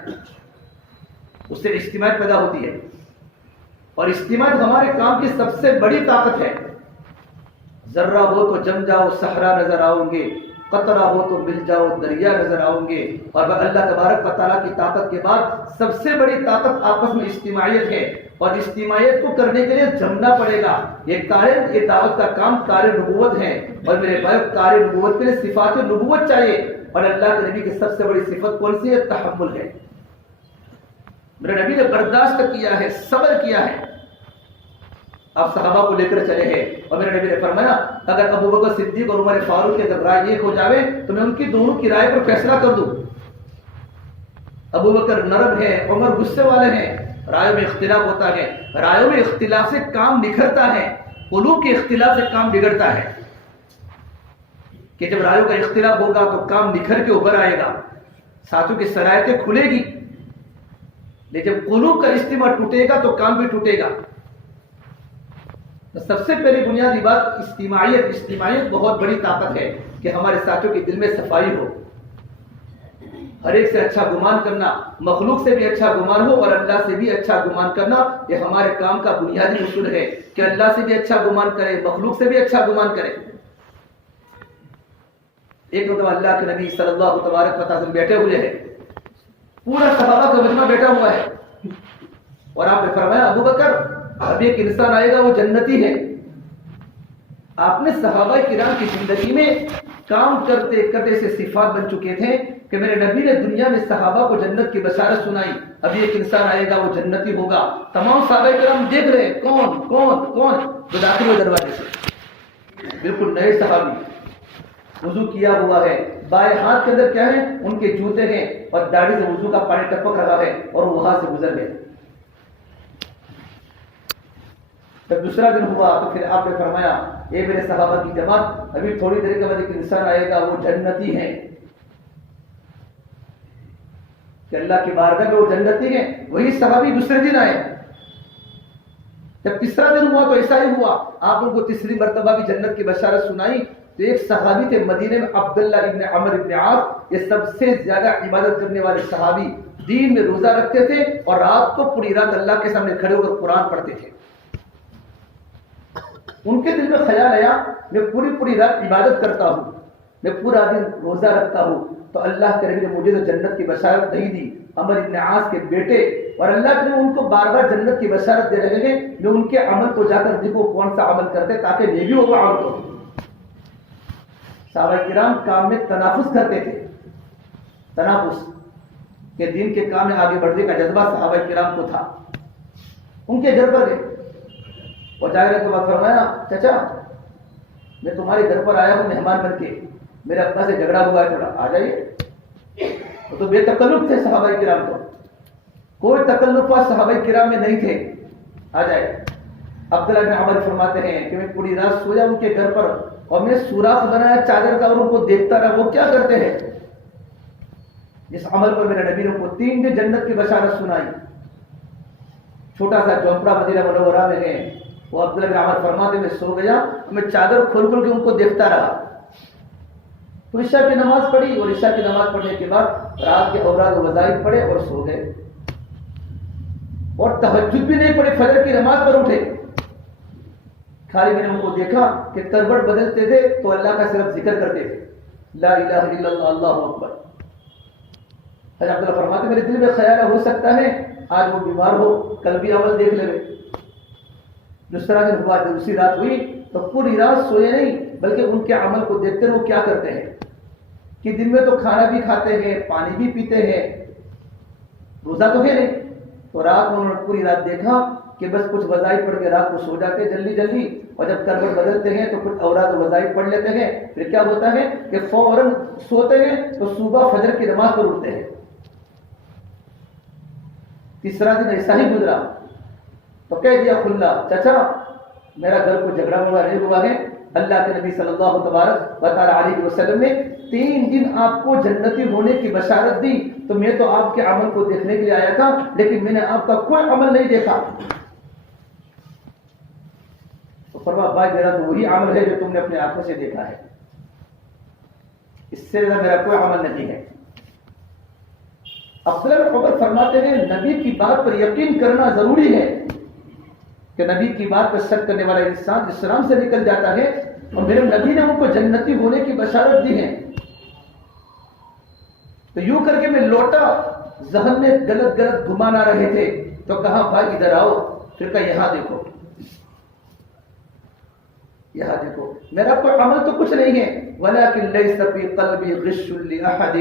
اس سے اجتماع پیدا ہوتی ہے. اور اجتماع ہمارے کام کی سب سے بڑی طاقت ہے. ذرہ ہو تو جم جاؤ صحرا نظر آؤں گے، قطرہ ہو تو مل جاؤ دریا نظر آؤں گے. اور اللہ تبارک و تعالیٰ کی طاقت کے بعد سب سے بڑی طاقت آپس میں اجتماعیت ہے. اور اجتماعیت کو کرنے کے لیے جمنا پڑے گا. یہ دعوت کا کام کار نبوت ہے. اور میرے بھائی کار نبوت کے لیے صفات نبوت چاہیے. اور اللہ کے نبی کی سب سے بڑی صفت کون سی ہے؟ تحمل ہے. میرے نبی نے برداشت کیا ہے، صبر کیا ہے. آپ صحابہ کو لے کر چلے ہیں اور میرے نبی نے فرمایا اگر ابو بکر صدیق اور عمر فاروق کی اگر رائے ایک ہو جاوے تو میں ان کی دونوں کی رائے پر فیصلہ کر دوں. ابو بکر نرم ہے، عمر غصے والے ہیں، رائے میں اختلاف ہوتا ہے. رائے میں اختلاف سے کام نکھرتا ہے، قلوب کے اختلاف سے کام بگڑتا ہے. کہ جب رائے کا اختلاف ہوگا تو کام نکھر کے ابھر آئے گا، ساتھوں کی صلاحیتیں کھلے گی. لیکن جب قلوب کا اجتماع ٹوٹے گا تو کام بھی ٹوٹے گا. سب سے پہلی بنیادی بات اجتماعیت بہت بڑی طاقت ہے کہ ہمارے ساتھیوں کے دل میں صفائی ہو. ہر ایک سے اچھا گمان کرنا، مخلوق سے بھی اچھا گمان ہو اور اللہ سے بھی اچھا گمان کرنا، یہ ہمارے کام کا بنیادی اصول ہے کہ اللہ سے بھی اچھا گمان کرے، مخلوق سے بھی اچھا گمان کرے. ایک مرتبہ اللہ کے نبی صلی اللہ تبارک و تعالی بیٹھے ہوئے ہیں، پورا صحابہ کا مجمع بیٹھا ہوا ہے، اور آپ نے فرمایا ابو بکر اب ایک انسان آئے گا وہ جنتی ہے. آپ نے صحابہ کرام کی زندگی میں کام کرتے کرتے سے صفات بن چکے تھے کہ میرے نبی نے دنیا میں صحابہ کو جنت کی بشارت سنائی. اب ایک انسان آئے گا وہ جنتی ہوگا. تمام صحابہ کرام دیکھ رہے ہیں کون کون کون جو داخل ہوئے دروازے سے. بالکل نئے صحابی، وضو کیا ہوا ہے، بائیں ہاتھ کے اندر کیا ہے؟ ان کے جوتے ہیں، اور داڑھی سے وضو کا پانی ٹپک رہا ہے، اور وہاں سے گزر گئے. جب دوسرا دن ہوا تو پھر آپ نے فرمایا اے میرے صحابہ کی جماعت ابھی تھوڑی دیر کے بعد ایک انسان آئے گا وہ جنتی ہے. کہ اللہ کی بارگاہ میں وہ جنتی ہے. وہی صحابی دوسرے دن آئے. جب تیسرا دن ہوا تو ایسا ہی ہوا، آپ ان کو تیسری مرتبہ بھی جنت کی بشارت سنائی. تو ایک صحابی تھے مدینے میں عبداللہ ابن عمر ابن عاص، یہ سب سے زیادہ عبادت کرنے والے صحابی، دین میں روزہ رکھتے تھے اور رات کو پوری رات اللہ کے سامنے کھڑے ہو کر قرآن پڑھتے تھے. ان کے دل میں خیال آیا میں پوری رات عبادت کرتا ہوں، میں پورا دن روزہ رکھتا ہوں، تو اللہ کے نبی نے مجھے تو جنت کی بشارت نہیں دی. عمر ابن عاص کے بیٹے اور اللہ کے ان کو بار بار جنت کی بشارت دے رہے ہیں. میں ان کے عمل کو جا کر دیکھو کون سا عمل کرتے تاکہ میں بھی وہ عمل کروں. صحابہ کرام کام میں تنافس کرتے تھے، تنافس کہ دین کے کام میں آگے بڑھنے کا جذبہ صحابہ کرام کو تھا. ان کے گھر پر گئے اور جاگرے کے بعد فرمایا چچا میں تمہارے گھر پر آیا ہوں مہمان بن کے، میرے ابا سے جھگڑا ہوا ہے، تھوڑا آ جائیے. تو بے تکلف تھے صحابہ کرام کو، کوئی تکلفات صحابہ کرام میں نہیں تھے، آ جائے. عبداللہ بن عمر فرماتے ہیں کہ میں پوری رات سویا ان کے گھر پر اور میں سوراخ بنایا چادر کا اور ان کو دیکھتا رہا وہ کیا کرتے ہیں. جس عمل پر میرے نبی نے ان کو 3 دن جنت کی بشارت سنائی. چھوٹا سا جھونپڑا مدینہ منورہ میں ہے. وہ عبداللہ بن عمر فرماتے میں سو گیا، میں چادر کھول کھول کے ان کو دیکھتا رہا. تو عشاء کی نماز پڑھی اور عشاء کی نماز پڑھنے کے بعد رات کے اوراد و وظائف پڑھے اور سو گئے. اور تہجد بھی نہیں پڑھے، فجر کی نماز پر اٹھے. خالی میں نے ان کو دیکھا کہ کروٹ بدلتے تھے تو اللہ کا صرف ذکر کرتے تھے، لا الہ الا اللہ، اللہ اکبر. حضرت عبداللہ فرماتے میرے دل میں خیال ہو سکتا ہے آج وہ بیمار ہو کل بھی عمل دیکھ لے، دوسرا دن ہوا دوسری رات ہوئی تو پوری رات سوئے نہیں، بلکہ ان کے عمل کو دیکھتے ہیں وہ کیا کرتے ہیں کہ دن میں تو کھانا بھی کھاتے ہیں، پانی بھی پیتے ہیں، روزہ تو ہے نہیں، تو رات میں انہوں نے پوری رات دیکھا کہ بس کچھ وظائف پڑھ کے رات کو سو جاتے جلدی جلدی، اور جب کروٹ بدلتے ہیں تو کچھ اوراد و وظائف پڑھ لیتے ہیں، پھر کیا ہوتا ہے کہ فوراً سوتے ہیں تو صبح فجر کی نماز پر اٹھتے ہیں۔ تیسرا دن ایسا ہی گزرا تو کہہ دیا کھلا، چچا میرا گھر کو جھگڑا وغیرہ نہیں ہوا ہے، اللہ کے نبی صلی اللہ تبارک و تعالی علیہ وسلم نے 3 دن آپ کو جنتی ہونے کی بشارت دی، تو میں تو آپ کے عمل کو دیکھنے کے لیے آیا تھا، لیکن میں نے آپ کا کوئی عمل نہیں دیکھا۔ تو فرمایا بھائی میرا تو وہی عمل ہے جو تم نے اپنے آنکھوں سے دیکھا ہے، اس سے زیادہ میرا کوئی عمل نہیں ہے۔ عبداللہ بن عمر فرماتے ہیں نبی کی بات پر یقین کرنا ضروری ہے کہ نبی کی بات پر شک کرنے والا انسان اسلام سے نکل جاتا ہے، اور میرے نبی نے ان کو جنتی ہونے کی بشارت دی ہے۔ تو یوں کر کے میں لوٹا، ذہن میں غلط غلط گمان آ رہے تھے، تو کہا بھائی ادھر آؤ، پھر کہا یہاں دیکھو، یہاں دیکھو میرا کوئی عمل تو کچھ نہیں ہے، ولیکن لیس فی قلبی غش لأحد،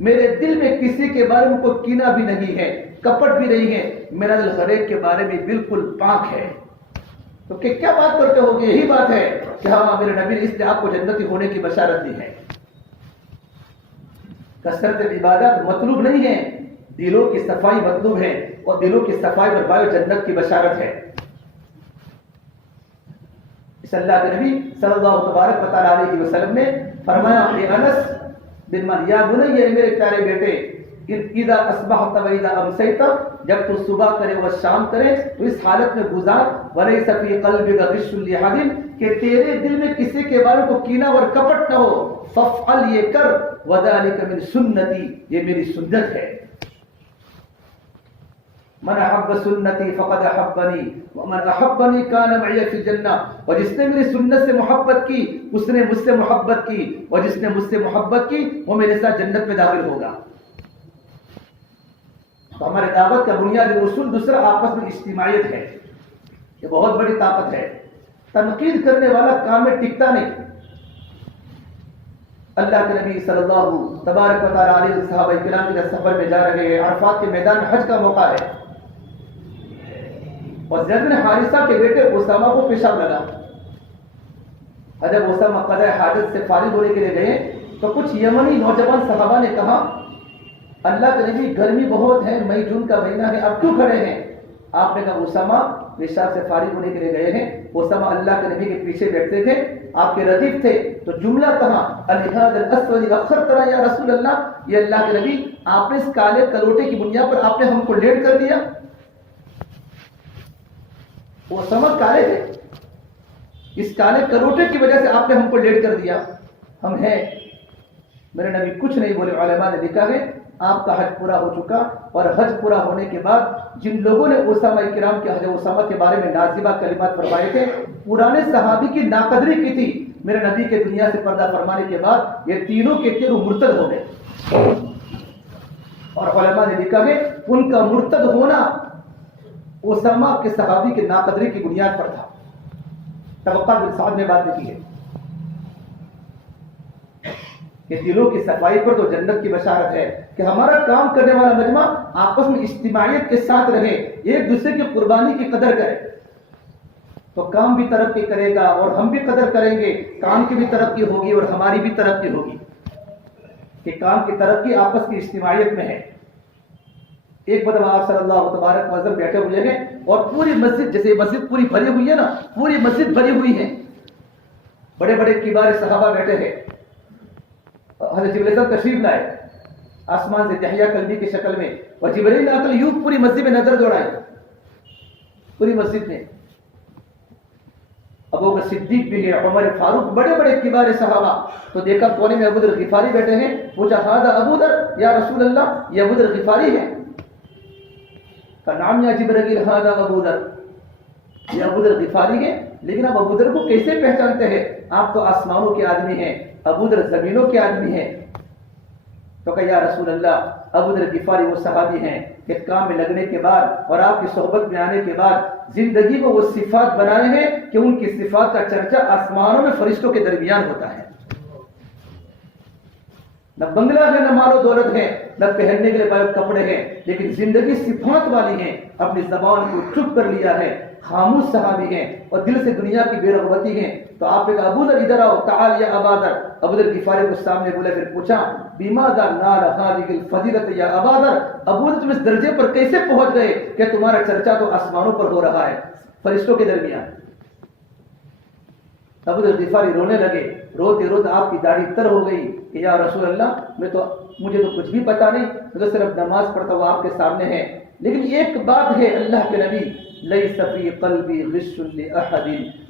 میرے دل میں کسی کے بارے میں کوئی کینہ بھی نہیں ہے، کپٹ بھی نہیں ہے، میرا دل ہر ایک کے بارے میں بالکل پاک ہے۔ تو کہ کیا بات کرتے ہو کہ یہی بات ہے کہ ہاں میرے نبی نے اس لیے آپ کو جنتی ہونے کی بشارت دی ہے۔ کثرت عبادت مطلوب نہیں ہے، دلوں کی صفائی مطلوب ہے، اور دلوں کی صفائی پر بائے جنت کی بشارت ہے۔ اس اللہ کے نبی صلی اللہ تبارک و تعالی علیہ وسلم نے فرمایا اے انس بن مالک یا بنی، میرے پیارے بیٹے، اذا اصبحت و اذا امسیت، جب تو صبح کرے و شام کرے تو اس حالت میں گزار، ولیس فی قلبک غش لأحد، کہ تیرے دل میں کسی کے بارے کو کینہ اور کپٹ نہ ہو، فافعل، یہ کر، وذلک من سنتی، یہ میری سنت ہے۔ من احب سنتی فقد احبنی ومن احبنی کان معی فی الجنہ، اور جس نے میری سنت سے محبت کی اس نے مجھ سے محبت کی، اور جس نے مجھ سے محبت کی وہ میرے ساتھ جنت میں داخل ہوگا۔ تو ہمارے دعوت کا بنیادی اصول دوسرا آپس میں اجتماعیت ہے، یہ بہت بڑی طاقت ہے۔ تنقید کرنے والا کام میں ٹکتا نہیں۔ اللہ کے نبی صلی اللہ تبارک و تعالی علیہ صحابہ کرام کے سفر میں جا رہے ہیں، عرفات کے میدان میں حج کا موقع ہے، اور زید بن حارثہ کے بیٹے اسامہ کو پیشاب لگا۔ جب اسامہ قضاء حاجت سے فارغ ہونے کے لیے گئے تو کچھ یمنی نوجوان صحابہ نے کہا اللہ کے نبی گرمی بہت ہے، مئی جون کا مہینہ ہے، اب کیوں کھڑے ہیں؟ آپ نے کہا اسامہ پیشاب سے فارغ ہونے کے لیے گئے ہیں۔ اسامہ اللہ کے نبی کے پیچھے بیٹھتے تھے، آپ کے ردیف تھے، تو جملہ کہا الہاد الاسود اخرتنا یا رسول اللہ، یہ اللہ کے نبی آپ نے اس کالے کلوٹے کی بنیاد پر آپ نے ہم کو لیٹ کر دیا۔ وہ سمجھ کالے تھے، اس کالے کروٹے کی وجہ سے آپ نے ہم کو لیٹ کر دیا، ہم ہیں۔ میرے نبی کچھ نہیں بولے۔ علماء نے لکھا ہے آپ کا حج پورا ہو چکا، اور حج پورا ہونے کے بعد جن لوگوں نے اسامہ کرام کے حج اسامہ کے بارے میں نازبہ کلمات فرمائے تھے، پرانے صحابی کی ناقدری کی تھی، میرے نبی کے دنیا سے پردہ فرمانے کے بعد یہ تینوں کے تینوں مرتد ہو گئے۔ اور علماء نے لکھا ہے ان کا مرتد ہونا اسامہ کے صحابی کے ناقدری کی بنیاد پر تھا۔ توقع بن سعد نے بات لکھی ہے کہ دلوں کی صفائی پر تو جنت کی بشارت ہے، کہ ہمارا کام کرنے والا مجمع آپس میں اجتماعیت کے ساتھ رہے، ایک دوسرے کی قربانی کی قدر کرے، تو کام بھی ترقی کرے گا اور ہم بھی قدر کریں گے، کام کی بھی ترقی ہوگی اور ہماری بھی ترقی ہوگی، کہ کام کی ترقی آپس کی اجتماعیت میں ہے۔ ایک مرتبہ آپ صلی اللہ تبارک وسلم بیٹھے ہوئے ہیں اور پوری مسجد، جیسے مسجد پوری بھری ہوئی ہے نا، پوری مسجد بھری ہوئی ہے، بڑے بڑے کبار صحابہ بیٹھے ہیں، حضرت جبرائیل صاحب تشریف لائے آسمان سے دحیہ کلبی کی شکل میں، اور جبرائیل نے آکر یوں پوری مسجد میں نظر دوڑائی، پوری مسجد میں ابو بکر صدیق بھی ہے، عمر فاروق، بڑے بڑے کبار صحابہ، تو دیکھا کونے میں ابو ذر غفاری بیٹھے ہیں، پوچھا ہذا ابو ذر یا رسول اللہ، یہ ابو ذر غفاری ہے؟ کا نام یا جبرائیل ہذا ابو ذر، یہ ابو ذر غفاری ہے، لیکن آپ ابو ذر کو کیسے پہچانتے ہیں؟ آپ تو آسمانوں کے آدمی ہیں، ابو ذر زمینوں کے آدمی ہیں۔ تو کہ یا رسول اللہ ابو ذر غفاری وہ صحابی ہیں کہ کام میں لگنے کے بعد اور آپ کی صحبت میں آنے کے بعد زندگی کو وہ صفات بنائے ہیں کہ ان کی صفات کا چرچا آسمانوں میں فرشتوں کے درمیان ہوتا ہے. نہ بنگلہ ہے، نہ مال و دولت ہے، نہ پہننے کے لیے پاک کپڑے ہیں، لیکن زندگی صفات والی ہیں. اپنی زبان کو چپ کر لیا ہے، خاموش صحابی ہیں اور دل سے دنیا کی بے رغبتی ہیں. تو آپ نے کہا ابو ذر ادھر آؤ، تعال یا ابا ذر. ابو ذر غفاری کو سامنے بولا، پھر پوچھا بماذا نال هذه الفضیلۃ یا ابا ذر، ابو ذر تم اس درجے پر کیسے پہنچ گئے کہ تمہارا چرچا تو آسمانوں پر ہو رہا ہے، فرشتوں کے درمیان. ابو ذر غفاری رونے لگے. روتے روتے آپ کی داڑھی تر ہو گئی کہ یا رسول اللہ مجھے تو کچھ بھی پتا نہیں، میں تو صرف نماز پڑھتا ہوا آپ کے سامنے ہے. لیکن ایک بات ہے اللہ کے نبی، لیس فی قلبی غش لاحد،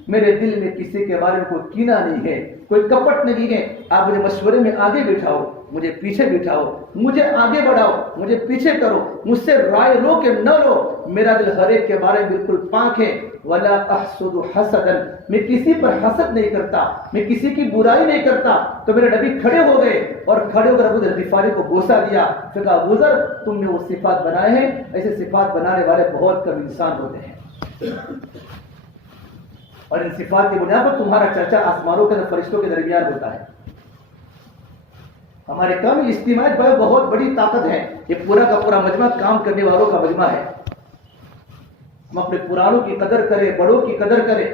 میرے دل میں کسی کے بارے میں کوئی کینہ نہیں ہے، کوئی کپٹ نہیں ہے. آپ مجھے مشورے میں آگے بٹھاؤ، مجھے پیچھے بٹھاؤ، مجھے آگے بڑھاؤ، مجھے پیچھے کرو، مجھ سے رائے لو کہ نہ لو، میرا دل ہر ایک کے بارے میں بالکل پاک ہے. ولا احسد حسدا، میں کسی پر حسد نہیں کرتا، میں کسی کی برائی نہیں کرتا. تو میرے نبی کھڑے ہو گئے اور کھڑے ہو کر ابو ذر غفاری کو بوسہ دیا. پھر کہا ابو ذر تم نے وہ صفات بنائے ہیں، ایسے صفات بنانے والے بہت کم انسان ہوتے ہیں، اور ان صفات کی بنیاد پر تمہارا چرچا آسمانوں کے فرشتوں کے درمیان ہوتا ہے. ہمارے کام اجتماعیت بہت بڑی طاقت ہے. یہ پورا کا پورا مجمع کام کرنے والوں کا مجمع ہے. ہم اپنے پرانوں کی قدر کریں، بڑوں کی قدر کریں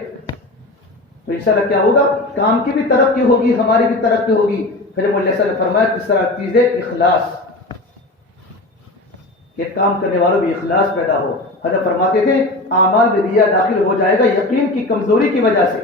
تو انشاءاللہ کیا ہوگا، کام کی بھی ترقی ہوگی، ہماری بھی ترقی ہوگی. پھر علیہ السلام نے فرمایا کس طرح چیز ہے اخلاص، کہ کام کرنے والوں بھی اخلاص پیدا ہو. حضرت فرماتے تھے اعمال میں ریا داخل ہو جائے گا یقین کی کمزوری کی وجہ سے.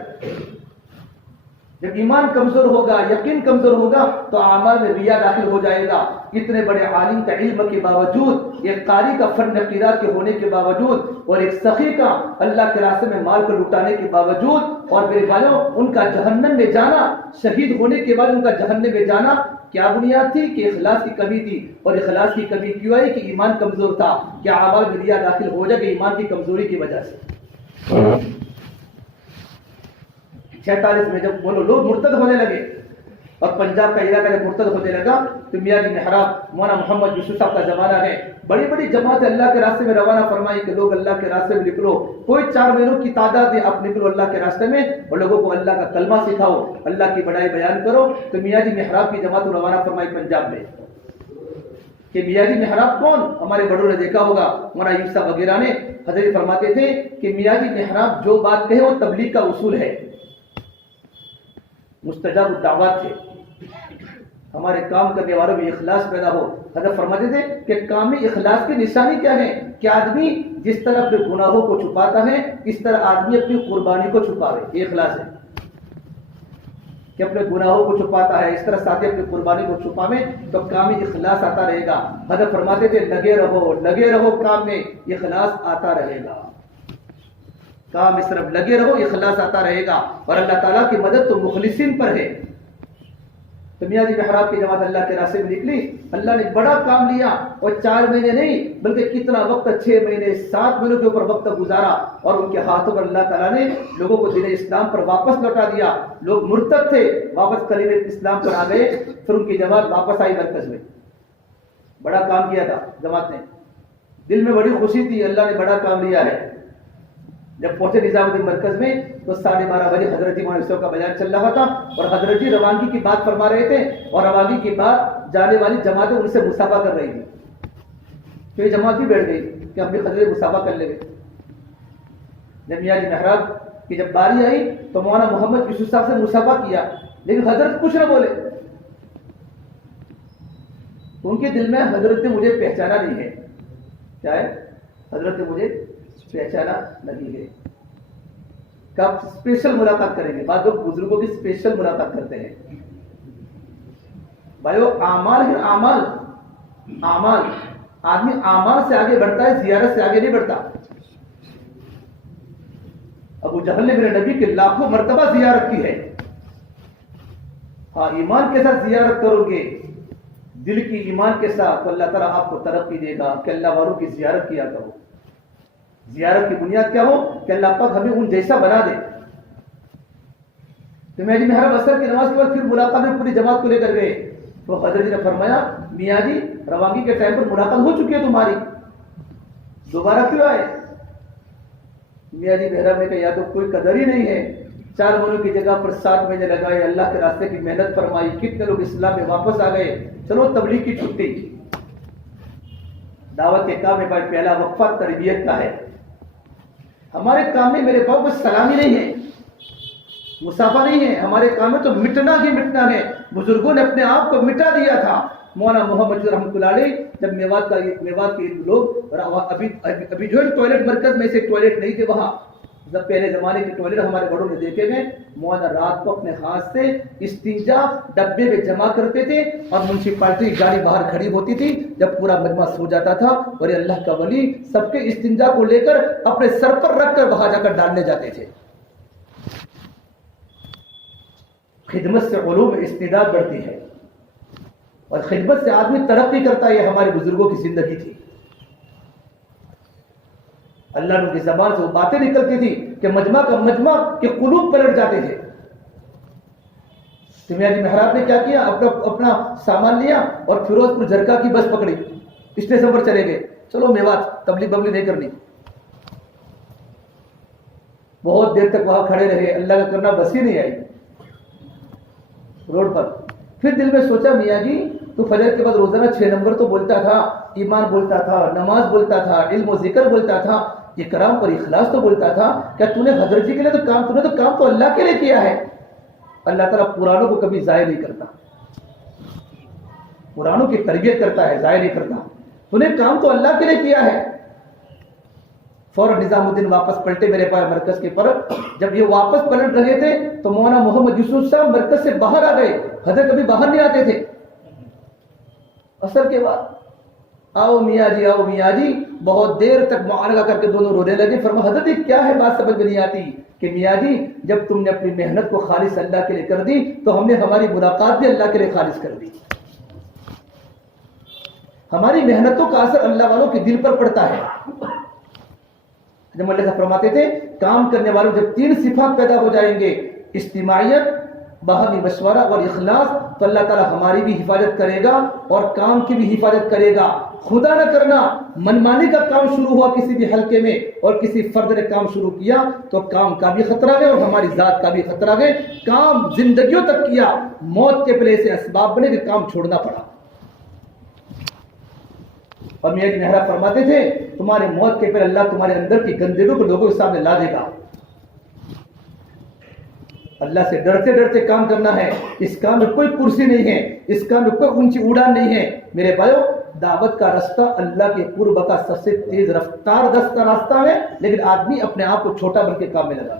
جب ایمان کمزور ہوگا، یقین کمزور ہوگا تو اعمال میں ریا داخل ہو جائے گا. اتنے بڑے عالم کا علم کے باوجود، ایک قاری کا فن قرات کے ہونے کے باوجود، اور ایک سخی کا اللہ کے راستے میں مال کو لٹانے کے باوجود، اور میرے بھائیوں ان کا جہنم میں جانا، شہید ہونے کے بعد ان کا جہنم میں جانا کیا بنیاد تھی؟ کہ اخلاص کی کمی تھی. اور اخلاص کی کمی کیوں آئی؟ کہ ایمان کمزور تھا. کیا اعمال میں ریا داخل ہو جائے گا ایمان کی کمزوری کی وجہ سے. 46 میں جب وہ لوگ مرتد ہونے لگے اور پنجاب کا علاقہ جب مرتد ہونے لگا تو میاں جی محراب مولانا محمد یوسف صاحب کا زمانہ ہے، بڑی بڑی جماعت اللہ کے راستے میں روانہ فرمائی کہ لوگ اللہ کے راستے میں نکلو. کوئی 4 مہینوں کی تعداد ہے، آپ نکلو اللہ کے راستے میں اور لوگوں کو اللہ کا کلمہ سکھاؤ، اللہ کی بڑائی بیان کرو. تو میاں جی محراب کی جماعت روانہ فرمائی پنجاب میں. کہ میاں جی محراب کون؟ ہمارے بڑوں نے دیکھا ہوگا، مولانا یوسف صاحب وغیرہ نے. حضرت فرماتے تھے کہ میاں جی محراب جو بات کہے وہ تبلیغ کا اصول ہے، مستجاب الدعوات تھے. ہمارے کام کرنے والوں میں اخلاص پیدا ہو. حضرت فرماتے تھے کہ کام میں اخلاص کی نشانی کیا ہے؟ کہ آدمی جس طرح اپنے گناہوں کو چھپاتا ہے اس طرح آدمی اپنی قربانی کو چھپاوے. یہ اخلاص ہے کہ اپنے گناہوں کو چھپاتا ہے، اس طرح ساتھی اپنی قربانی کو چھپاوے تو کام میں اخلاص آتا رہے گا. حضرت فرماتے تھے لگے رہو کام میں، اخلاص آتا رہے گا. کام اس طرف لگے رہو، اخلاص آتا رہے گا. اور اللہ تعالیٰ کی مدد تو مخلصین پر ہے. تو میاں جی محراب کی جماعت اللہ کے راستے میں نکلی. اللہ نے بڑا کام لیا اور 4 مہینے نہیں بلکہ کتنا وقت، 6 مہینے 7 مہینوں کے اوپر وقت گزارا اور ان کے ہاتھوں پر اللہ تعالیٰ نے لوگوں کو دین اسلام پر واپس لوٹا دیا. لوگ مرتد تھے، واپس کلمہ اسلام پر آ گئے. پھر ان کی جماعت واپس آئی مرکز میں. بڑا کام کیا تھا جماعت نے، دل میں بڑی خوشی تھی، اللہ نے بڑا کام لیا ہے. جب پہنچے نظام الدین مرکز میں تو 12:30 بجے حضرت جی مولانا یوسف کا بیان چل رہا تھا اور حضرت جی روانگی کی بات فرما رہے تھے اور روانگی کی بات جانے والی جماعتیں ان سے مسافہ کر رہی تھی. تو یہ جماعت بھی بیٹھ گئی کہ ہم بھی حضرت مسافہ کر لیں گے. جب میاں جی محراب کی جب باری آئی تو مولانا محمد یوسف صاحب سے مسافہ کیا لیکن حضرت کچھ نہ بولے. ان کے دل میں حضرت نے مجھے پہچانا نہیں ہے. کیا ہے؟ حضرت نے مجھے پہچانا نہیں ہے. کب اسپیشل ملاقات کریں گے؟ بعض لوگ بزرگوں کی اسپیشل ملاقات کرتے ہیں. بھائیو اعمال ہے، اعمال آدمی اعمال سے آگے بڑھتا ہے، زیارت سے آگے نہیں بڑھتا. ابو جہل نے میرے نبی کے لاکھوں مرتبہ زیارت کی ہے. ہاں ایمان کے ساتھ زیارت کرو گے، دل کی ایمان کے ساتھ، تو اللہ تعالیٰ آپ کو ترقی دے گا کہ اللہ والوں کی زیارت کیا کرو. زیارت کی بنیاد کیا ہو؟ کہ اللہ پاک ہمیں ان جیسا بنا دے. تو میں جی محراب اثر کی نماز کے بعد پھر ملاقات میں پوری جماعت کو لے کر گئے تو حضرت جی نے فرمایا میاں جی روانگی کے ٹائم پر ملاقات ہو چکی ہے تمہاری، دوبارہ کیوں آئے؟ میاں جی بہرام نے کہا یا تو کوئی قدر ہی نہیں ہے، 4 مہینوں کی جگہ پر 7 مہینے لگائے، اللہ کے راستے کی محنت فرمائی، کتنے لوگ اسلام میں واپس آ گئے، چلو تبلیغ کی چھٹی۔ دعوت کے کام میں بھائی پہلا وقفہ تربیت کا ہے۔ ہمارے کام میں میرے باپ کو سلامی نہیں ہے، مسافہ نہیں ہے، ہمارے کام میں تو مٹنا ہی مٹنا ہے۔ بزرگوں نے اپنے آپ کو مٹا دیا تھا۔ مولانا محمد رحمۃ اللہ علیہ جب میوات کے لوگ ابھی جو ٹوائلٹ مرکز میں سے ٹوائلٹ نہیں تھے، وہاں جب پہلے زمانے کے ٹوائلٹ ہمارے بڑوں نے دیکھے گئے، مولانا رات کو اپنے ہاتھ سے استنجا ڈبے میں جمع کرتے تھے اور میونسپلٹی کی گاڑی باہر کھڑی ہوتی تھی، جب پورا مجمع سو جاتا تھا اور یہ اللہ کا ولی سب کے استنجا کو لے کر اپنے سر پر رکھ کر وہاں جا کر ڈالنے جاتے تھے۔ خدمت سے علوم میں استعداد بڑھتی ہے اور خدمت سے آدمی ترقی کرتا ہے، یہ ہمارے بزرگوں کی زندگی تھی۔ اللہ نے کی زبان سے وہ باتیں نکلتی تھی کہ مجمع کے قلوب پلٹ جاتے تھے۔ تو میاں جی محراب نے کیا کیا، اپنا سامان لیا اور فیروز پور جرکا کی بس پکڑی، اسٹیشن پر چلے گئے، چلو میوات تبلیغ ببلی نہیں کرنی۔ بہت دیر تک وہاں کھڑے رہے، اللہ کا کرنا بس ہی نہیں آئی روڈ پر۔ پھر دل میں سوچا میاں جی تو فجر کے بعد روزانہ 6 نمبر تو بولتا تھا، ایمان بولتا تھا، نماز بولتا تھا، علم و ذکر بولتا تھا، اکرام پر اخلاص تو بولتا تھا، کیا تو نے حضرت جی کے لیے تو کام تو اللہ کے لیے کیا ہے؟ اللہ تعالیٰ پرانوں کو کبھی ضائع نہیں کرتا، پرانوں کی تربیت کرتا ہے، ضائع نہیں کرتا۔ تو نے کام تو اللہ کے لیے کیا ہے۔ فوراً نظام الدین واپس پلٹے میرے پاس مرکز کے پر۔ جب یہ واپس پلٹ رہے تھے تو مولانا محمد یوسف صاحب مرکز سے باہر آ گئے، حضرت کبھی باہر نہیں آتے تھے۔ اثر کے بعد آؤ میاں جی، آؤ میاں جی، بہت دیر تک معانقہ کر کے دونوں رونے لگے۔ فرمایا حضرت یہ کیا ہے، بات سمجھ میں نہیں آتی کہ میاں جی جب تم نے اپنی محنت کو خالص اللہ کے لیے کر دی تو ہم نے ہماری ملاقات بھی اللہ کے لیے خالص کر دی۔ ہماری محنتوں کا اثر اللہ والوں کے دل پر پڑتا ہے۔ جب اللہ صاحب فرماتے تھے کام کرنے والوں جب 3 صفات پیدا ہو جائیں گے، اجتماعیت، باہمی مشورہ اور اخلاص، تو اللہ تعالیٰ ہماری بھی حفاظت کرے گا اور کام کی بھی حفاظت کرے گا۔ خدا نہ کرنا منمانی کا کام شروع ہوا کسی بھی حلقے میں اور کسی فرد نے کام شروع کیا تو کام کا بھی خطرہ ہے اور ہماری ذات کا بھی خطرہ ہے۔ کام زندگیوں تک کیا، موت کے پہلے سے اسباب بنے کہ کام چھوڑنا پڑا۔ اور میاں جی محراب فرماتے تھے تمہارے موت کے پہلے اللہ تمہارے اندر کی گندگیوں کو لوگوں کے سامنے لا دے گا۔ اللہ سے ڈرتے ڈرتے کام کرنا ہے۔ اس کام میں کوئی کرسی نہیں ہے، اس کام میں کوئی اونچی اڑان نہیں ہے۔ میرے بھائیو، دعوت کا راستہ اللہ کے قرب کا سب سے تیز رفتار راستہ ہے، لیکن آدمی اپنے آپ کو چھوٹا بن کے کام میں لگا۔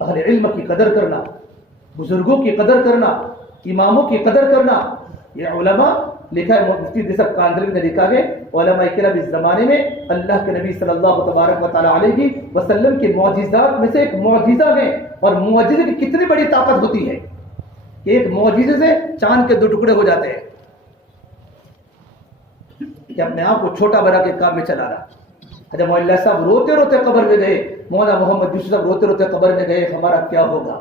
اہل علم کی قدر کرنا، بزرگوں کی قدر کرنا، اماموں کی قدر کرنا، یہ علماء لکھا ہے، مفتی صاحب کاندھلوی نے لکھا ہے علماء کرام اس زمانے میں اللہ کے نبی صلی اللہ تبارک و تعالی علیہ وسلم کے معجزات میں سے ایک معجزہ ہے۔ اور معجزے کی کتنی بڑی طاقت ہوتی ہے کہ ایک معجزے سے چاند کے 2 ٹکڑے ہو جاتے ہیں، کہ اپنے آپ کو چھوٹا بنا کے کام میں چلا رہا۔ حضرت مولانا صاحب روتے روتے قبر میں گئے، مولانا محمد یوسف صاحب روتے روتے قبر میں گئے، ہمارا کیا ہوگا؟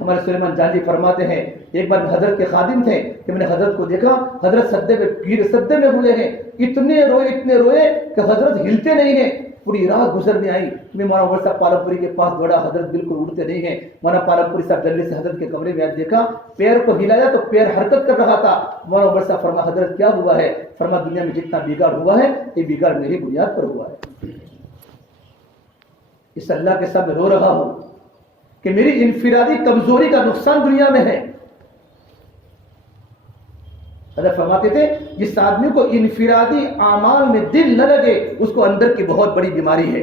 ہمارے سلیمان جان جی فرماتے ہیں ایک بار حضرت کے خادم تھے کہ میں نے حضرت کو دیکھا، حضرت سدے میں ہوئے ہیں، اتنے روئے کہ حضرت ہلتے نہیں ہیں۔ پوری رات گزرنے آئی، میں مولانا عمر صاحب پالمپوری کے پاس دوڑا، حضرت بالکل اڑتے نہیں ہیں۔ مولانا پالمپوری صاحب جلدی سے حضرت کے کمرے میں دیکھا، پیر کو ہلایا تو پیر حرکت کر رہا تھا۔ مولانا عمر صاحب فرمایا حضرت کیا ہوا ہے؟ فرمایا دنیا میں جتنا بگاڑ ہوا ہے یہ بگاڑ میری بنیاد پر ہوا ہے۔ اس اللہ کے سامنے رو رہا ہوں کہ میری انفرادی کمزوری کا نقصان دنیا میں ہے۔ حضرت فرماتے تھے جس آدمی کو انفرادی اعمال میں دل نہ لگے اس کو اندر کی بہت بڑی بیماری ہے،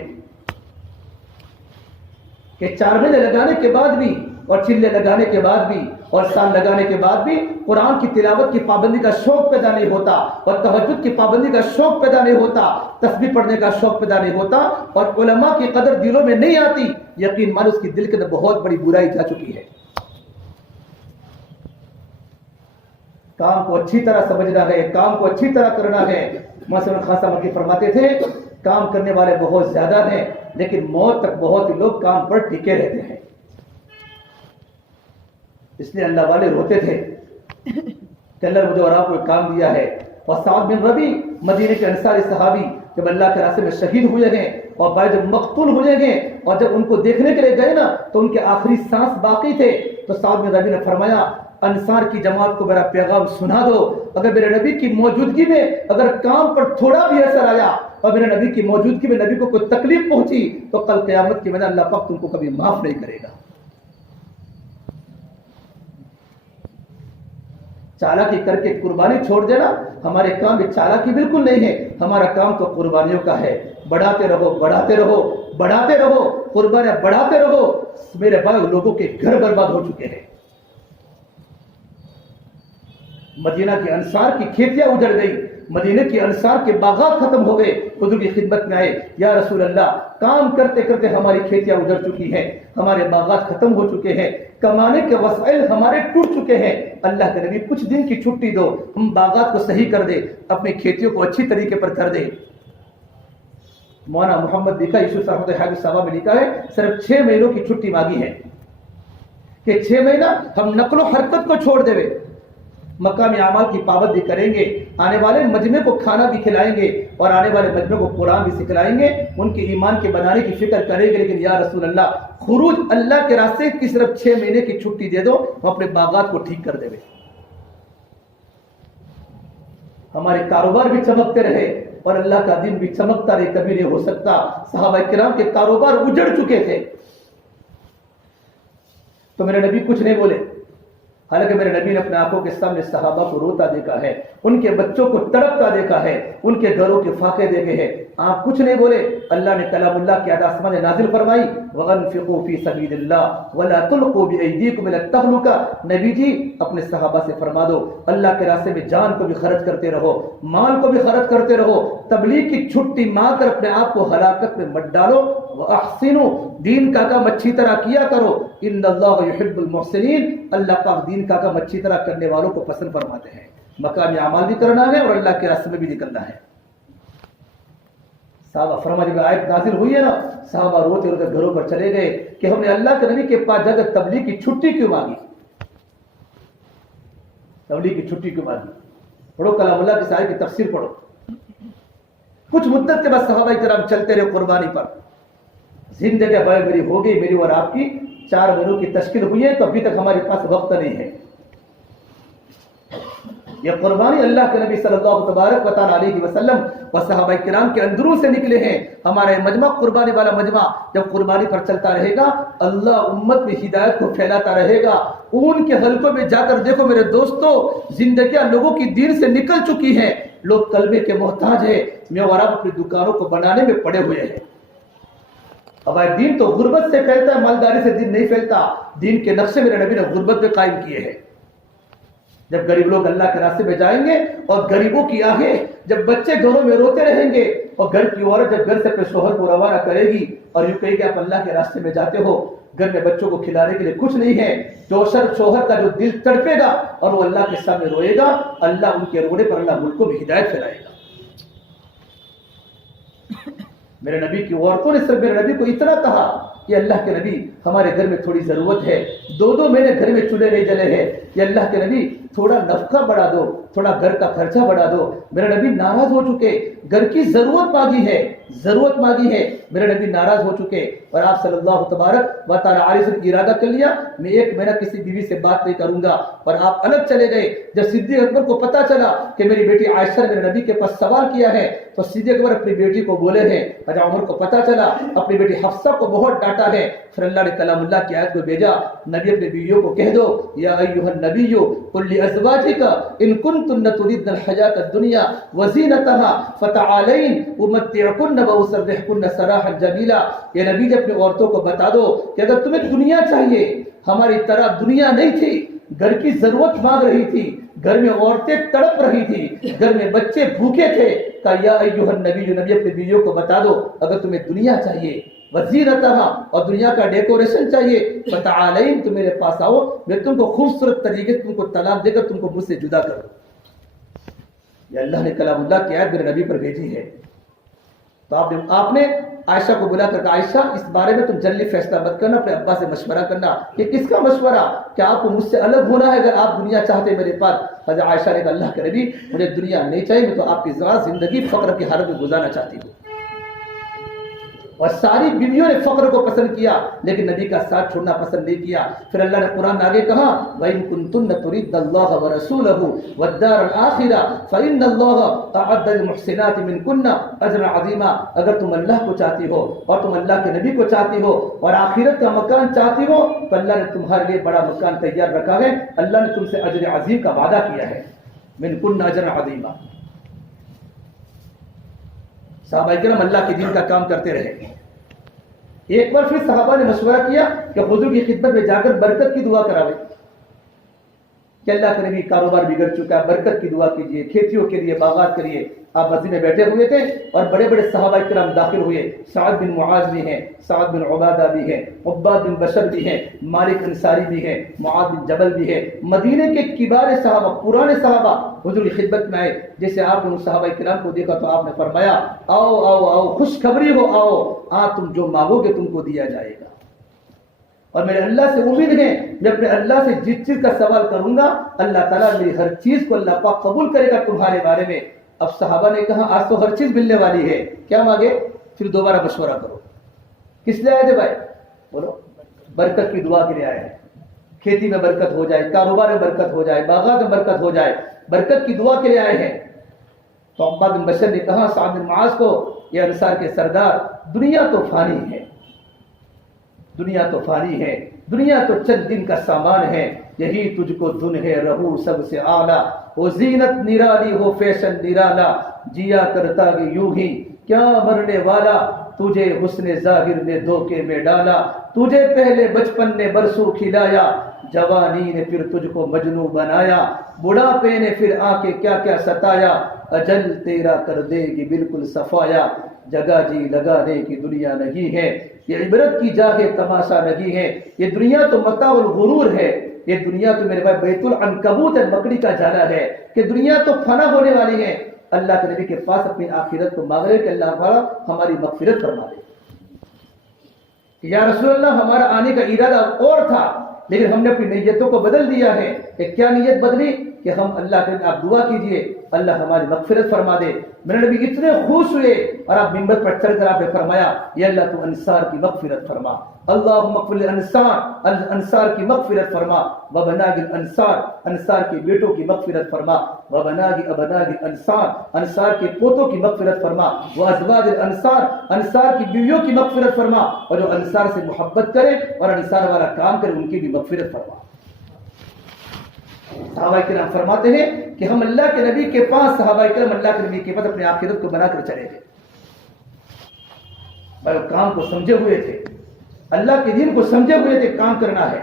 کہ 4 مہینے لگانے کے بعد بھی اور چلے لگانے کے بعد بھی اور سال لگانے کے بعد بھی قرآن کی تلاوت کی پابندی کا شوق پیدا نہیں ہوتا اور تہجد کی پابندی کا شوق پیدا نہیں ہوتا، تسبیح پڑھنے کا شوق پیدا نہیں ہوتا اور علماء کی قدر دلوں میں نہیں آتی، یقین مان اس کی دل کے اندر بہت بڑی برائی جا چکی ہے۔ کام کو اچھی طرح سمجھنا ہے، کام کو اچھی طرح کرنا ہے۔ مثلا خان صاحب مکی فرماتے تھے کام کرنے والے بہت زیادہ ہیں لیکن موت تک بہت ہی لوگ کام پر ٹکے رہتے ہیں۔ اس لیے اللہ والے روتے تھے کہ اللہ نے مجھے اور آپ کو ایک کام دیا ہے. اور سعد بن ربی مدینے کے انصاری صحابی جب اللہ کے راستے میں شہید ہوئے ہیں اور بعد جب مقتول ہوئے ہیں اور جب ان کو دیکھنے کے لیے گئے نا تو ان کے آخری سانس باقی تھے تو سعد بن ربی نے فرمایا انصار کی جماعت کو میرا پیغام سنا دو, اگر میرے نبی کی موجودگی میں اگر کام پر تھوڑا بھی اثر آیا اور میرے نبی کی موجودگی میں نبی کو کوئی تکلیف پہنچی تو کل قیامت کی میں اللہ پاک تم کو کبھی معاف نہیں کرے گا. چالاکی کر کے قربانی چھوڑ دینا ہمارے کام میں چالاکی بالکل نہیں ہے. ہمارا کام تو قربانیوں کا ہے. بڑھاتے رہو بڑھاتے رہو بڑھاتے رہو, قربانیاں بڑھاتے رہو. میرے بھائی لوگوں کے گھر برباد ہو چکے ہیں. مدینہ کے انصار کی کھیتیاں اجڑ گئی, مدینہ کے انصار کے باغات ختم ہو گئے. حضور کی خدمت میں آئے, یا رسول اللہ کام کرتے کرتے ہماری کھیتیاں اجڑ چکی ہیں, ہمارے باغات ختم ہو چکے ہیں, کمانے کے وسائل ہمارے ٹوٹ چکے ہیں. اللہ کے نبی کچھ دن کی چھٹی دو, ہم باغات کو صحیح کر دے, اپنی کھیتیوں کو اچھی طریقے پر کر دے. مولانا محمد دیکھا یوسف صاحب حدیث صحابہ میں لکھا ہے صرف 6 مہینوں کی چھٹی مانگی ہے کہ 6 مہینہ ہم نقل و حرکت کو چھوڑ دے, مقامی اعمال کی پابندی کریں گے, آنے والے مجمع کو کھانا بھی کھلائیں گے اور آنے والے مجمع کو قرآن بھی سکھلائیں گے, ان کے ایمان کے بنانے کی فکر کریں گے. لیکن یا رسول اللہ خروج اللہ کے راستے کی صرف 6 مہینے کی چھٹی دے دو, ہم اپنے باغات کو ٹھیک کر دیں. ہمارے کاروبار بھی چمکتے رہے اور اللہ کا دین بھی چمکتا رہے, کبھی نہیں ہو سکتا. صحابہ کرام کے کاروبار اجڑ چکے تھے تو میرے نبی کچھ نہیں بولے, حالانکہ میرے نبی نے اپنے آنکھوں کے سامنے صحابہ کو روتا دیکھا ہے, ان کے بچوں کو تڑپتا دیکھا ہے, ان کے گھروں کے فاقے دیکھے ہیں, آپ کچھ نہیں بولے. اللہ نے کلام اللہ کی آیات آسمان نازل فرمائی, وَأَنفِقُوا فِي سَبِيلِ اللَّهِ وَلَا تُلْقُوا بِأَيْدِيكُمْ إِلَى التَّهْلُكَةِ. نبی جی اپنے صحابہ سے فرما دو اللہ کے راستے میں جان کو بھی خرچ کرتے رہو, مال کو بھی خرچ کرتے رہو, تبلیغ کی چھٹی مار کر اپنے آپ کو ہلاکت میں مت ڈالو. وَأَحْسِنُوا, دین کا کام اچھی طرح کیا کرو. إِنَّ اللَّهَ يُحِبُّ الْمُحْسِنِينَ, اللہ پاک دین کا کام اچھی طرح کرنے والوں کو پسند فرماتے ہیں. مقامی اعمال بھی کرنا ہے اور اللہ کے راستے میں بھی نکلنا ہے. صحابہ فرما جب آیت نازل ہوئی ہے نا, صحابہ روتے روتے گھروں پر چلے گئے کہ ہم نے اللہ کے نبی کے پاس جا کر تبلیغ کی چھٹی کیوں مانگی, تبلیغ کی چھٹی کیوں مانگی. پڑھو کلام اللہ کی آیت کی تفسیر پڑھو. کچھ مدت کے بعد صحابہ کرام چلتے رہے قربانی پر. زندگی بڑی بڑی ہو گئی میری اور آپ کی, 4 مہینوں کی تشکیل ہوئی ہے تو ابھی تک ہمارے پاس وقت نہیں ہے. یہ قربانی اللہ کے نبی صلی اللہ تبارک و تعالی علیہ وسلم و صحابہ کرام کے اندروں سے نکلے ہیں. ہمارا مجمع قربانی والا مجمع جب قربانی پر چلتا رہے گا اللہ امت میں ہدایت کو پھیلاتا رہے گا. ان کے حلقوں میں جا کر دیکھو میرے دوستو, زندگیاں لوگوں کی دین سے نکل چکی ہیں, لوگ کلمے کے محتاج ہیں. میں اور آپ اپنی دکانوں کو بنانے میں پڑے ہوئے ہیں. اب دین تو غربت سے پھیلتا ہے, مالداری سے دین نہیں پھیلتا. دین کے نقشے میرے نبی نے غربت میں قائم کیے ہیں. جب غریب لوگ اللہ کے راستے میں جائیں گے اور غریبوں کی آہیں, جب بچے گھروں میں روتے رہیں گے اور گھر کی عورت جب گھر سے اپنے شوہر کو روانہ کرے گی اور یوں کہے کہ آپ اللہ کے راستے میں جاتے ہو, گھر میں بچوں کو کھلانے کے لیے کچھ نہیں ہے, جو شوہر کا جو دل تڑپے گا اور وہ اللہ کے سامنے روئے گا, اللہ ان کے رونے پر اللہ ملک کو بھی ہدایت پھیلائے گا. میرے نبی کی عورتوں نے صرف میرے نبی کو اتنا کہا کہ اللہ کے نبی ہمارے گھر میں تھوڑی ضرورت ہے, 2 مہینے گھر میں چولہے نہیں جلے ہیں, کہ اللہ کے نبی تھوڑا نفقہ بڑھا دو, تھوڑا گھر کا خرچہ بڑھا دو. میرے نبی ناراض ہو چکے, گھر کی ضرورت مانگی ہے, ضرورت مانگی ہے, میرے نبی ناراض ہو چکے اور آپ صلی اللہ تبارک و تعالی علیہ وسلم کی ارادہ کر لیا میں 1 مہینہ کسی بیوی سے بات نہیں کروں گا, اور آپ الگ چلے گئے. جب صدیق اکبر کو پتا چلا کہ میری بیٹی عائشہ نے میرے نبی کے پاس سوال کیا ہے تو صدیق اکبر اپنی بیٹی کو بولے ہیں. حضرت عمر کو پتا چلا, اپنی بیٹی حفصہ کو بہت ڈانٹا ہے. پھر اللہ نے کلام اللہ کی آیت کو بھیجا, نبی اپنے بیویوں کو کہہ دو یا ایھا النبی قل لازواجک ان کنتن تريدن الحیاۃ الدنیا وزینتها فتعالین امتعکن واسرحکن سراحا جمیلا. یہ نبی جب اپنی عورتوں کو بتا دو کہ اگر تمہیں دنیا چاہیے, ہماری طرح دنیا نہیں تھی, گھر کی ضرورت مانگ رہی تھی, گھر میں عورتیں تڑپ رہی تھی, گھر میں بچے بھوکے تھے, کہ یا ایھا النبی, نبی اپنے بیویوں کو بتا دو اگر تمہیں دنیا چاہیے, وزینتہا, اور دنیا کا ڈیکوریشن چاہیے, فتعالین, تم میرے پاس آؤ, میں تم کو خوبصورت طریقے سے تم کو طلاق دے کر تم کو مجھ سے جدا کروں. یہ اللہ نے کلام اللہ کی آیت میرے نبی پر بھیجی ہے. تو آپ نے عائشہ کو بلا کر کہا عائشہ اس بارے میں تم جلدی فیصلہ مت کرنا، اپنے ابا سے مشورہ کرنا۔ کہ کس کا مشورہ؟ کہ آپ کو مجھ سے الگ ہونا ہے، اگر آپ دنیا چاہتے میرے پاس۔ حضرت عائشہ نے کہا اللہ کے نبی مجھے دنیا نہیں چاہیے، میں تو آپ کی زندگی فقر کی حالت میں گزارنا چاہتی ہوں۔ اور ساری بیویوں نے فقر کو پسند کیا لیکن نبی کا ساتھ چھوڑنا پسند نہیں کیا۔ پھر اللہ نے قرآن میں آگے کہا وَإِن كُنتُنَّ تُرِدْنَ اللَّهَ وَرَسُولَهُ وَالدَّارَ الْآخِرَةَ فَإِنَّ اللَّهَ أَعَدَّ لِلْمُحْسِنَاتِ مِنكُنَّ أَجْرًا عَظِيمًا۔ اگر تم اللہ کو چاہتی ہو اور تم اللہ کے نبی کو چاہتی ہو اور آخرت کا مکان چاہتی ہو تو اللہ نے تمہارے لیے بڑا مکان تیار رکھا ہے، اللہ نے تم سے اجر عظیم کا وعدہ کیا ہے، مِنكُنَّ أَجْرًا عَظِيمًا۔ صحابہ کرام اللہ کے دین کا کام کرتے رہے۔ ایک بار پھر صحابہ نے مشورہ کیا کہ حضور کی خدمت میں جا کر برکت کی دعا کراوے کہ اللہ کے نبی کاروبار بگڑ چکا ہے، برکت کی دعا کیجیے، کھیتیوں کے لیے، باغات کے لیے۔ آپ مسجد میں بیٹھے ہوئے تھے اور بڑے بڑے صحابہ کرام داخل ہوئے، سعد بن معاذ بھی ہیں، سعد بن عبادہ بھی ہیں، عباد بن بشر بھی ہیں، مالک انصاری بھی ہیں، معاذ بن جبل بھی ہیں، مدینے کے کبار صحابہ، پرانے صحابہ حضور کی خدمت میں آئے۔ جیسے آپ نے ان صحابہ کرام کو دیکھا تو آپ نے فرمایا آؤ آؤ آؤ، خوشخبری ہو، آؤ تم جو مانگو گے تم کو دیا جائے گا، اور میرے اللہ سے امید ہے میں اپنے اللہ سے جس چیز کا سوال کروں گا اللہ تعالیٰ میری ہر چیز کو اللہ پاک قبول کرے گا تمہارے بارے میں۔ اب صحابہ نے کہا آج تو ہر چیز ملنے والی ہے، کیا مانگے؟ پھر دوبارہ مشورہ کرو۔ کس لیے آئے تھے بھائی؟ بولو، برکت کی دعا کے لیے آئے ہیں، کھیتی میں برکت ہو جائے، کاروبار میں برکت ہو جائے، باغات میں برکت ہو جائے، برکت کی دعا کے لیے آئے ہیں۔ تو عباد بن بشر نے کہا سعد بن معاذ کو، یہ انصار کے سردار، دنیا تو فانی ہے، دنیا تو فانی ہے، دنیا تو چند دن کا سامان ہے، یہی تجھ کو دھن ہے رہو سب سے اعلیٰ، وہ زینت نرالی ہو فیشن نرالا، جیا کرتا کہ یوں ہی کیا مرنے والا، تجھے حسن ظاہر نے دھوکے میں ڈالا، تجھے پہلے بچپن نے برسوں کھلایا، جوانی نے پھر تجھ کو مجنوں بنایا، بڑھاپے نے پھر آ کے کیا کیا ستایا، اجل تیرا کر دے گی بالکل صفایا، جگہ جی لگانے کی دنیا نہیں ہے، یہ عبرت کی جا ہے تماشا نہیں ہے، یہ دنیا تو متاع الغرور ہے، یہ دنیا تو میرے بھائی بیت العنکبوت ہے، مکڑی کا جالا ہے، کہ دنیا تو فنا ہونے والی ہے۔ اللہ کے نبی کے پاس اپنی آخرت کو مانگ رہے کہ اللہ تعالیٰ ہماری مغفرت فرما دے۔ یا رسول اللہ ہمارا آنے کا ارادہ اور تھا لیکن ہم نے اپنی نیتوں کو بدل دیا ہے۔ کہ کیا نیت بدلی؟ کہ ہم اللہ کے آپ دعا کیجئے اللہ ہماری مغفرت فرما دے۔ میرے نبی اتنے خوش ہوئے اور آپ منبر پر چڑھ کر آپ نے فرمایا یا اللہ تو انصار کی مغفرت فرما، اللہم اغفر للانصار، انصار کی مغفرت فرما، وبناء الانصار، انصار کے بیٹوں کی مغفرت فرما، وبناء ابناء الانصار، انصار کے پوتوں کی مغفرت فرما، وازواج الانصار، انصار کی بیویوں کی مغفرت فرما، اور جو انصار سے محبت کرے اور انصار والا کام کرے ان کی بھی مغفرت فرما۔ صحابہ کرام فرماتے ہیں کہ ہم اللہ کے نبی کے پاس، صحابہ کرام اللہ کے نبی کے پاس اپنے آخرت کو بنا کر چلے گئے، بھائی کام کو سمجھے ہوئے تھے، اللہ کے دین کو سمجھے ہوئے تھے، کام کرنا ہے۔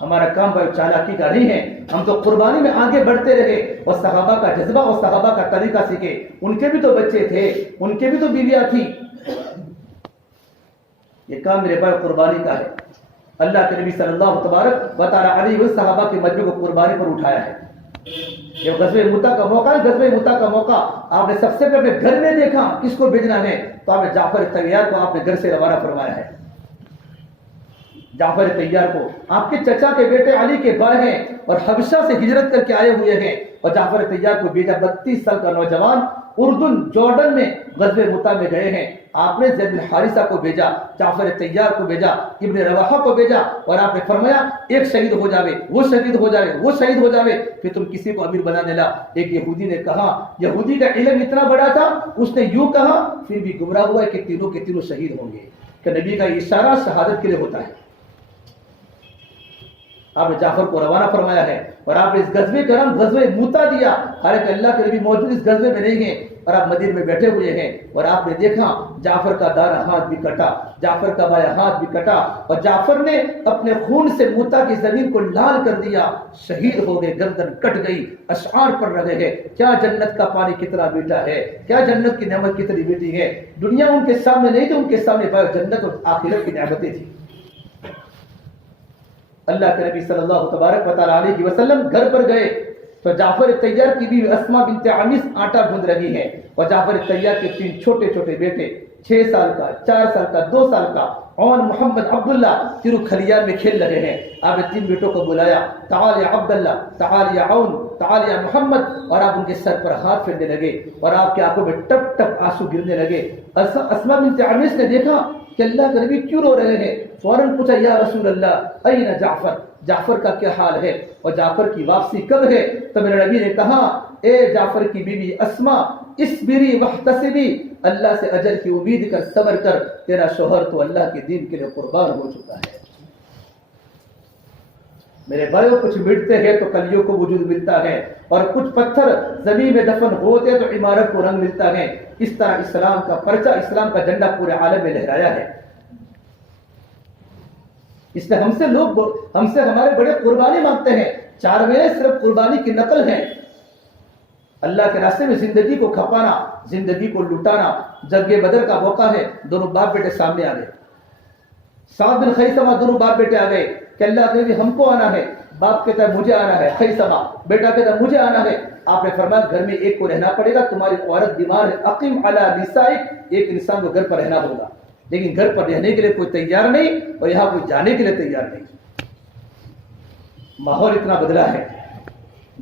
ہمارا کام بھائی چالاکی کا نہیں ہے، ہم تو قربانی میں آگے بڑھتے رہے اور صحابہ کا جذبہ اور صحابہ کا طریقہ سیکھے۔ ان کے بھی تو بچے تھے، ان کے بھی تو بیویاں تھی، یہ کام میرے بھائی قربانی کا ہے۔ اللہ کے نبی صلی اللہ تبارک و تعالی علیہ وسلم صحابہ کے مجمع کو قربانی پر اٹھایا ہے۔ یہ غزوہ مؤتہ کا موقع ہے، غزوہ مؤتہ کا موقع آپ نے سب سے پہلے گھر میں دیکھا کس کو بھیجنا ہے، تو آپ نے جعفر طیار کو آپ نے گھر سے روانہ فرمایا ہے۔ جعفر طیار کو آپ کے چچا کے بیٹے علی کے بھائی ہیں اور حبشہ سے ہجرت کر کے آئے ہوئے ہیں، اور جعفر طیار کو بھیجا، 32 سال کا نوجوان اردن جارڈن میں غزوہ مؤتہ میں گئے ہیں۔ آپ نے زید بن حارثہ کو بھیجا، جعفر طیار کو بھیجا، ابن رواحہ کو بھیجا، اور آپ نے فرمایا ایک شہید ہو جاوے، وہ شہید ہو جاوے، وہ شہید ہو جاوے، پھر تم کسی کو امیر بنا دینا۔ ایک یہودی نے کہا، یہودی کا علم اتنا بڑا تھا، اس نے یوں کہا پھر بھی گمراہ ہوا ہے کہ تینوں کے تینوں شہید ہوں گے، کہ نبی کا اشارہ شہادت کے لیے ہوتا ہے۔ آپ نے جعفر کو روانہ فرمایا ہے اور آپ نے اس غزوے کا نام غزوہ مؤتہ دیا، حالانکہ اللہ کے نبی موجود اس غزوے میں نہیں ہیں اور آپ مدینے میں بیٹھے ہوئے ہیں، اور آپ نے دیکھا جعفر کا دایاں ہاتھ بھی کٹا، جعفر کا بایاں ہاتھ بھی کٹا، اور جعفر نے اپنے خون سے مؤتہ کی زمین کو لال کر دیا، شہید ہو گئے، گردن کٹ گئی، اشعار پڑھ رہے ہیں کیا جنت کا پانی کتنا میٹھا ہے، کیا جنت کی نعمت کتنی میٹھی ہے۔ دنیا ان کے سامنے نہیں تھی، ان کے سامنے جنت اور آخرت کی نعمتیں تھیں۔ اللہ کے نبی صلی اللہ تبارک و تعالی علیہ وسلم گھر پر گئے، تو جعفر طیار کی بیوی اسما بنت عمیس آٹا گوندھ رہی ہے اور جعفر طیار کے 3 چھوٹے چھوٹے بیٹے 6 سال کا 4 سال کا 2 سال کا اور محمد عبداللہ تیرو کھلیان میں کھیل رہے ہیں. آپ نے 3 بیٹوں کو بلایا, تعال یا عبداللہ, تعال یا عون, تعال یا محمد, اور آپ ان کے سر پر ہاتھ پھیرنے لگے اور آپ کی آنکھوں میں ٹپ ٹپ آنسو گرنے لگے. اسما بنت عمیس نے دیکھا کہ اللہ کے نبی کیوں رو رہے ہیں, فوراً پوچھا یا رسول اللہ این جعفر, جعفر کا کیا حال ہے اور جعفر کی واپسی کب ہے؟ تو میرے نبی نے کہا اے جعفر کی بیوی اسما, اسبری واحتسبی, اللہ سے اجر کی امید کر, صبر کر, تیرا شوہر تو اللہ کے دین کے لیے قربان ہو چکا ہے. میرے بھائیوں, کچھ مٹتے ہیں تو کلیوں کو وجود ملتا ہے اور کچھ پتھر زمین میں دفن ہوتے ہیں تو عمارت کو رنگ ملتا ہے. اس طرح اسلام کا پرچہ, اسلام کا جھنڈا پورے عالم میں لہرایا ہے. اس لیے ہم سے ہمارے بڑے قربانی مانگتے ہیں. 4 مہینے صرف قربانی کی نقل ہے. اللہ کے راستے میں زندگی کو کھپانا, زندگی کو لٹانا. جنگ بدر کا موقع ہے, دونوں باپ بیٹے سامنے آ گئے. سعد بن خیثمہ, دونوں باپ بیٹے آ گئے کہ اللہ کے ہم کو آنا ہے. باپ کہتا ہے مجھے آنا ہے, خیثمہ بیٹا کہتا ہے مجھے آنا ہے. آپ نے فرمایا گھر میں ایک کو رہنا پڑے گا, تمہاری عورت بیمار ہے, اقیم علی نسائک, ایک انسان کو گھر پر رہنا ہوگا. لیکن گھر پر رہنے کے لیے کوئی تیار نہیں اور یہاں کوئی جانے کے لیے تیار نہیں. ماحول اتنا بدلا ہے.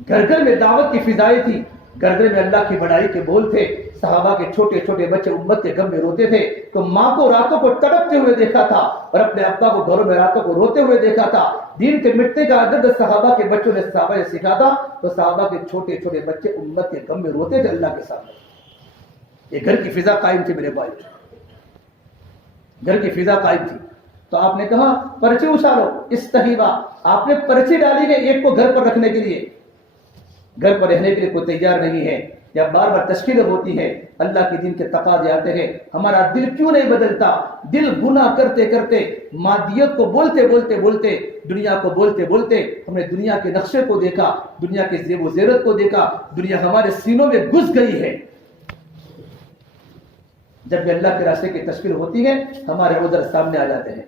گھر گھر میں دعوت کی فضائیں تھی, گھر گھر میں اللہ کی بڑائی کے بول تھے. صحابہ کے چھوٹے چھوٹے بچے امت کے غم میں روتے تھے تو ماں کو راتوں کو تڑپتے ہوئے دیکھا تھا اور اپنے ابا کو گھروں میں راتوں کو روتے ہوئے دیکھا تھا. دین کے مٹنے کا عدد صحابہ کے بچوں نے صحابہ نے سکھا تھا تو صحابہ کے چھوٹے چھوٹے بچے امت کے غم میں روتے تھے اللہ کے سامنے. یہ گھر کی فضا قائم تھی میرے بھائی, گھر کی فضا قائم تھی. تو آپ نے کہا پرچی اچھالو, استحیبا, آپ نے پرچی ڈالی ہے ایک کو گھر پر رکھنے کے لیے. گھر پر رہنے کے لیے کوئی تیار نہیں ہے. یا بار بار تشکیلیں ہوتی ہیں, اللہ کے دین کے تقاضے آتے ہیں. ہمارا دل کیوں نہیں بدلتا؟ دل گناہ کرتے کرتے, مادیت کو بولتے بولتے بولتے, دنیا کو بولتے بولتے ہم نے دنیا کے نقشے کو دیکھا, دنیا کے زیب و زیرت کو دیکھا, دنیا ہمارے سینوں میں گھس گئی ہے. جب بھی اللہ کے راستے کی تشکیل ہوتی ہے ہمارے عذر سامنے آ جاتے ہیں.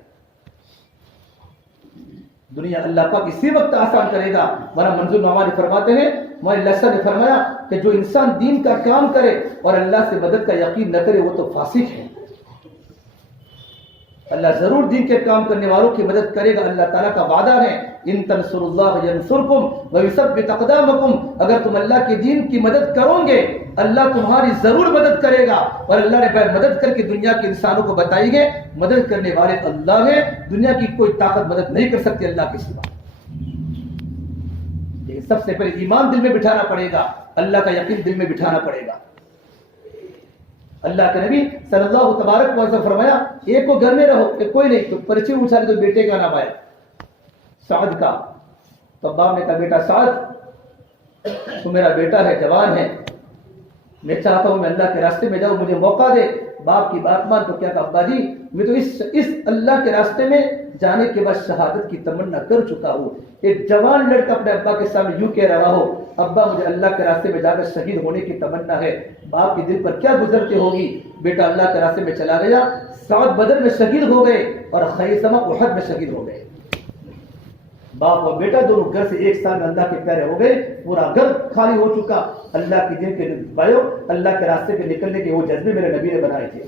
دنیا اللہ پاک اسی وقت آسان کرے گا, ورنہ منظور نعمانی فرماتے ہیں, ہمارے لسا نے فرمایا کہ جو انسان دین کا کام کرے اور اللہ سے مدد کا یقین نہ کرے وہ تو فاسق ہے. اللہ ضرور دین کے کام کرنے والوں کی مدد کرے گا. اللہ تعالیٰ کا وعدہ ہے ان تنصروا اللہ ینصرکم ویثبت اقدامکم, اگر تم اللہ کے دین کی مدد کرو گے اللہ تمہاری ضرور مدد کرے گا. اور اللہ نے مدد کر کے دنیا کے انسانوں کو بتائی ہے مدد کرنے والے اللہ ہے, دنیا کی کوئی طاقت مدد نہیں کر سکتی اللہ کے سوا. سب سے پہلے ایمان دل میں بٹھانا پڑے گا, اللہ کا یقین دل میں بٹھانا پڑے گا. اللہ کے نبی صلی اللہ تبارک و تعالی فرمایا ایک کو گھر میں رہو, کہ کوئی نہیں, تو پرچی اچھالے تو بیٹے کا نام آیا سعد کا. تو باپ نے کہا بیٹا سعد تو میرا بیٹا ہے, جوان ہے, میں چاہتا ہوں میں اللہ کے راستے میں جاؤں, مجھے موقع دے. باپ کی بات مان تو کیا کہا ابا جی میں تو اس اللہ کے راستے میں جانے کے بعد شہادت کی تمنا کر چکا ہوں. ایک جوان لڑکا اپنے ابا کے سامنے یوں کہہ رہا ہو ابا مجھے اللہ کے راستے میں جا کر شہید ہونے کی تمنا ہے. باپ کے دل پر کیا گزرتی ہوگی. بیٹا اللہ کے راستے میں چلا گیا, سعد بدر میں شہید ہو گئے اور خیثمہ احد میں شہید ہو گئے. باپ اور بیٹا دونوں گھر سے ایک سال میں اللہ کے پیارے ہو گئے, پورا گھر خالی ہو چکا. اللہ کے دین کے بھائیوں, اللہ کے راستے پہ نکلنے کے وہ جذبے میرے نبی نے بنائے تھے.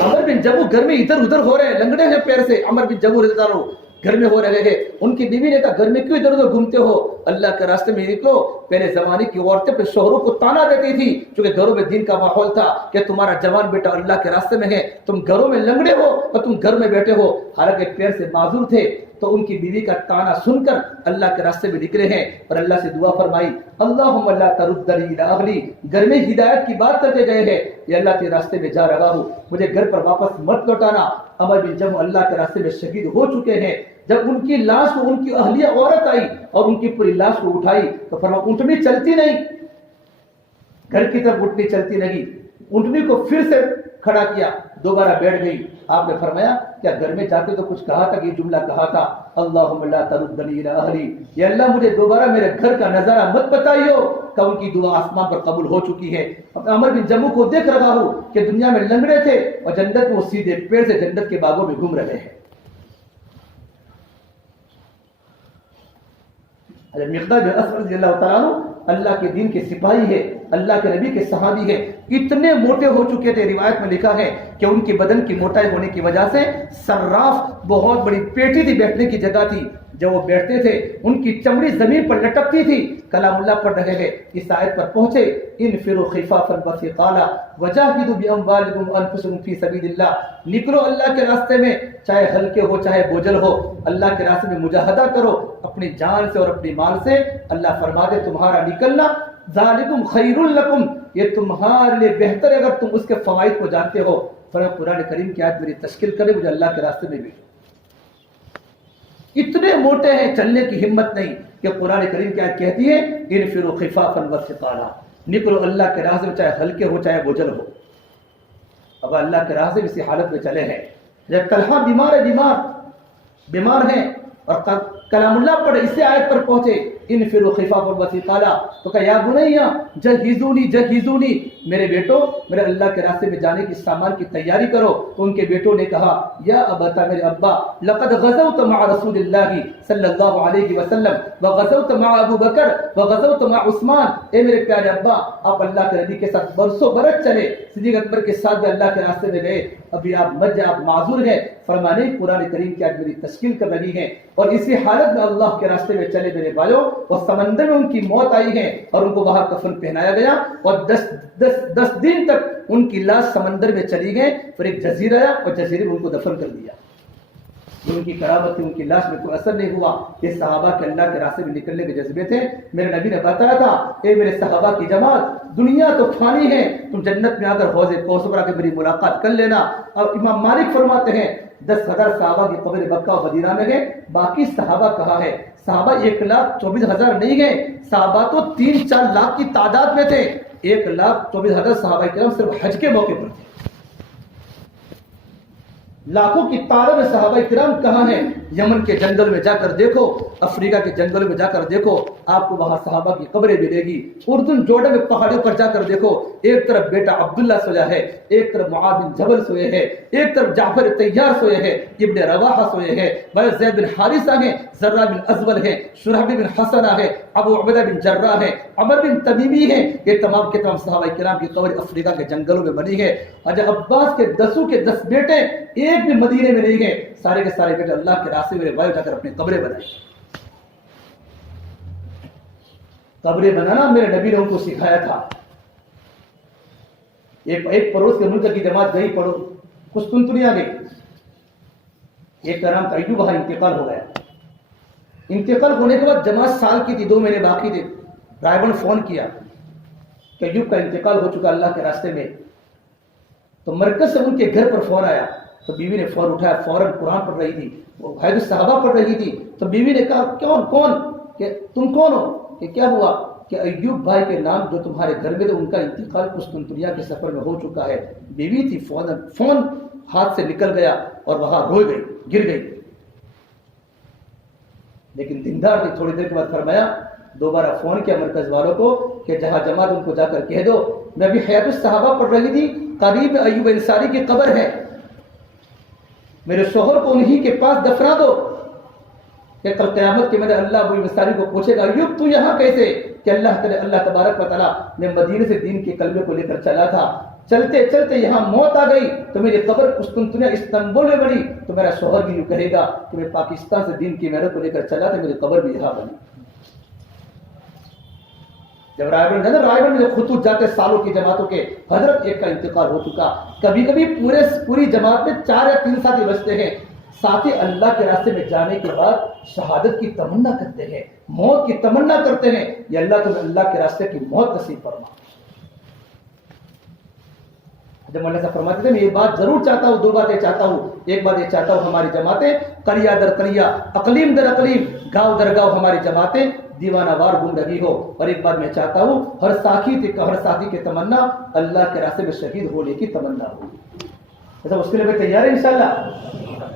عمر بن جبو گھر میں ادھر ادھر ہو رہے ہیں, لنگڑے ہیں پیر سے. عمر بن جبو رضی اللہ عنہ گھر میں ہو رہے ہیں. ان کی بیوی نے کہا گھر میں کیوں ادھر ادھر گھومتے ہو, اللہ کے راستے میں نکلو. پہلے زمانے کی عورتیں پہ شوہروں کو تانا دیتی تھی کیونکہ گھروں میں دین کا ماحول تھا کہ تمہارا جوان بیٹا اللہ کے راستے میں ہے, تم گھروں میں لنگڑے ہو اور تم گھر میں بیٹھے ہو. حالانکہ پیر سے معذور تھے تو ان کی بیوی کا تانا سن کر اللہ کے راستے میں نکلے ہیں اور اللہ سے دعا فرمائی اللہم لا تردنی الی اہلی. گھر میں ہدایت کی بات کرتے گئے ہیں, یہ اللہ کے راستے میں جا رہا ہوں, مجھے گھر پر واپس مت لوٹانا. عمر بن جمع اللہ کے راستے میں شہید ہو چکے ہیں. جب ان کی لاش کو ان کی اہلیہ عورت آئی اور ان کی پوری لاش کو اٹھائی تو فرمایا اونٹنی چلتی نہیں, گھر کی طرف اونٹنی چلتی نہیں. اونٹنی کو پھر سے کھڑا کیا, دوبارہ بیٹھ گئی. آپ نے فرمایا کیا گھر میں جاتے تو کچھ کہا تھا, یہ جملہ کہا تھا اللہم لا تردنی الی اہلی, یا اللہ مجھے دوبارہ میرے گھر کا نظارہ مت بتائیو. کہ ان کی دعا آسمان پر قبول ہو چکی ہے. عمر بن جمع کو دیکھ رہا ہوں کہ دنیا میں لنگڑے تھے اور جنت میں وہ سیدھے پیڑ سے جنت کے باغوں میں گھوم رہے ہیں. مقداد بن اسود رضی اللہ تعالیٰ عنہ اللہ کے دین کے سپاہی ہے، اللہ کے نبی کے صحابی ہے، اتنے موٹے ہو چکے تھے، روایت میں لکھا ہے کہ ان کی بدن کی موٹائی ہونے کی وجہ سے صراف بہت بڑی پیٹی تھی، بیٹھنے کی جگہ تھی، جب وہ بیٹھتے تھے ان کی چمڑی زمین پر لٹکتی تھی۔ کلام اللہ پڑھ رہے ہیں، اس آیت پر پہنچے انفروا خفافا وثقالا وجاہدوا باموالکم وانفسکم فی سبیل اللہ، نکلو اللہ کے راستے میں، چاہے ہلکے ہو چاہے بوجھل ہو، اللہ کے راستے میں مجاہدہ کرو اپنی جان سے اور اپنی مال سے۔ اللہ فرماتے تمہارا نکلنا ذالکم خیر لکم، یہ تمہارے لیے بہتر ہے اگر تم اس کے فوائد کو جانتے ہو۔ فرمایا قرآن کریم کی آیت میری تشکیل کرے، مجھے اللہ کے راستے میں بھی اتنے موٹے ہیں، چلنے کی ہمت نہیں کہ قرآن کریم کی آیت کہتی ہے انفروا خفافا وثقالا، نکلو اللہ کے راستے میں چاہے ہلکے ہو چاہے بوجھل ہو۔ اب اللہ کے راستے میں اسی حالت میں چلے ہیں، جب طلحہ بیمار ہیں اور کلام اللہ پڑھے، اسی آیت پر پہنچے انفروا خفافا وثقالا، تو کہا یا بنیا جہزونی، میرے بیٹو میرے اللہ کے راستے میں جانے کی سامان کی تیاری کرو۔ تو ان کے بیٹوں نے کہا یا ابتا، میرے ابا، لقد غزوت مع رسول اللہ صلی اللہ علیہ وسلم وغزوت مع ابو بکر وغزوت مع عثمان، اے میرے پیارے ابا آپ اللہ کے نبی کے ساتھ برسوں برس چلے، صدیق اکبر کے ساتھ بھی اللہ کے راستے میں گئے، ابھی آپ مت جائے، آپ معذور ہیں۔ فرمانے قرآن کریم کی آج میری تشکیل کر رہی ہے، اور اسی حالت میں اللہ کے راستے میں چلے میرے بھائیوں، اور سمندر میں ان کی موت آئی ہے اور ان کو وہاں کفن پہنایا گیا، اور 10 دن تک ان کی لاش سمندر میں چلی گئے، پھر ایک جزیرہ آیا اور جزیرے میں ان کو دفن کر دیا۔ ان کی کرامت تھی، ان کی لاش میں کوئی اثر نہیں ہوا۔ یہ صحابہ کے اللہ کے راستے میں نکلنے کے جذبے تھے۔ میرے نبی نے بتایا تھا اے میرے صحابہ کی جماعت، دنیا تو فانی ہے، تم جنت میں آ کر حوض کوثر آ کے میری ملاقات کر لینا۔ اور امام مالک فرماتے ہیں 10,000 صحابہ کی قبر مکہ و مدینہ میں گئے، باقی صحابہ کہاں ہے؟ صحابہ 1,24,000 نہیں گئے، صحابہ تو 3-4 لاکھ کی تعداد میں تھے، 1,24,000 صحابہ کرام صرف حج کے موقع پر تھے۔ لاکھوں کی تعداد میں صحابہ کرام کہاں ہیں؟ یمن کے جنگل میں جا کر دیکھو، افریقہ کے جنگل میں جا کر دیکھو، آپ کو وہاں صحابہ کی قبریں ملے گی۔ اردن جوڑے میں پہاڑیوں پر جا کر دیکھو، ایک طرف بیٹا عبداللہ سویا ہے، ایک طرف معاذ بن جبل سوئے ہے، ایک طرف جعفر طیار سوئے ہیں، ابن رواحہ سوئے ہیں، زید بن حارثہ ہیں، زرہ بن ازول ہیں، شرحبیل بن حسنہ ہے، ابو عبیدہ بن جراح ہے، عمر بن تمیمی ہیں۔ یہ تمام کے تمام صحابہ کرام کی قبر افریقہ کے جنگلوں میں بنی ہے۔ حضرت عباس کے 10 کے 10 بیٹے ایک بھی مدینے میں نہیں گئے، سارے کے سارے بیٹے اللہ کے راستے میں جا کر اپنی قبریں بنائی۔ قبریں بنانا میرے نبی نے ان کو سکھایا تھا۔ ایک پڑوس کے ملک کی جماعت گئی، پڑھو قسطنطنیہ گئی، ایک کا نام تھا ایوب، وہاں انتقال ہو گیا۔ انتقال ہونے کے بعد جماعت سال کی تھی، 2 مہینے باقی تھے، رائبر نے فون کیا کہ ایوب کا انتقال ہو چکا اللہ کے راستے میں۔ تو مرکز سے ان کے گھر پر فون آیا، تو بیوی نے فون اٹھایا، فوراً قرآن پڑھ رہی تھی، وہ حید الصحابہ پڑھ رہی تھی۔ تو بیوی نے کہا کون کہ تم کون ہو؟ کہ کیا ہوا؟ کہ ایوب بھائی کے نام جو تمہارے گھر میں تھے ان کا انتقال قسطنطنیہ کے سفر میں ہو چکا ہے۔ بیوی تھی، فون ہاتھ سے نکل گیا اور وہاں رو گئی، گر گئی، لیکن دیندار تھی۔ تھوڑی دیر کے بعد فرمایا، دوبارہ فون کیا مرکز والوں کو کہ جہاں جماعت ان کو جا کر کہہ دو میں ابھی حیات الصحابہ پڑھ رہی تھی، قریب ایوب انصاری کی قبر ہے، میرے شوہر کو انہی کے پاس دفنا دو، کہ کل قیامت کے میں اللہ ابو انصاری کو پوچھے گا ایوب تو یہاں کیسے؟ کہ اللہ تبارک و تعالیٰ میں مدینے سے دین کے کلمے کو لے کر چلا تھا، چلتے چلتے یہاں موت آ گئی تو میری قبر قسطنطنیہ استنبول میں بنی، تو میرا شوہر بھی یوں کہے گا کہ میں پاکستان سے دین کی محنت کو لے کر چلا تھا، میری قبر بھی یہاں بنی۔ جب رائے میں خطوط جاتے سالوں کی جماعتوں کے، حضرت ایک کا انتقال ہو چکا، کبھی کبھی پوری جماعت میں 4 یا 3 ساتھی بچتے ہیں، ساتھی اللہ کے راستے میں جانے کے بعد شہادت کی تمنا کرتے ہیں، موت کی تمنا کرتے ہیں، یا اللہ تمہیں اللہ کے راستے کی موت نصیب فرما۔ جب مولانا صاحب فرماتے تھے میں یہ بات ضرور چاہتا ہوں، 2 باتیں چاہتا ہوں، ایک بات یہ چاہتا ہوں ہماری جماعتیں قریہ در قریہ، اقلیم در اقلیم، گاؤں در گاؤں ہماری جماعتیں دیوانہ وار گھوم رہی ہو، اور ایک بات میں چاہتا ہوں ہر ساتھی کی تمنا اللہ کے راستے میں شہید ہونے کی تمنا ہو۔ ایسا اس کے لیے میں تیار ہے انشاءاللہ،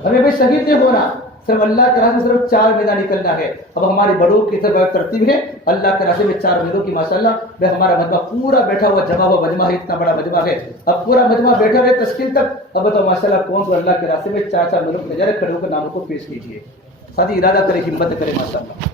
ہمیں بھی شہید نہیں ہونا، صرف اللہ کے راستے صرف 4 مہینہ نکلنا ہے۔ اب ہماری بڑوں کی طرف ترتیب ہے اللہ کے راستے میں 4 مہینوں کی، ماشاءاللہ میں ہمارا مجمع پورا بیٹھا ہوا جمع ہوا مجمع ہے، اتنا بڑا مجمع ہے، اب پورا مجمع بیٹھا رہے تشکیل تک۔ اب تو ماشاءاللہ کون سا اللہ کے راستے میں 4 مہینوں کے نظارے کھڑے ہو کر ناموں کو پیش کیجیے، ساتھی ارادہ کرے، ہمت کرے ماشاءاللہ۔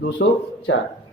204।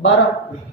12।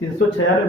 396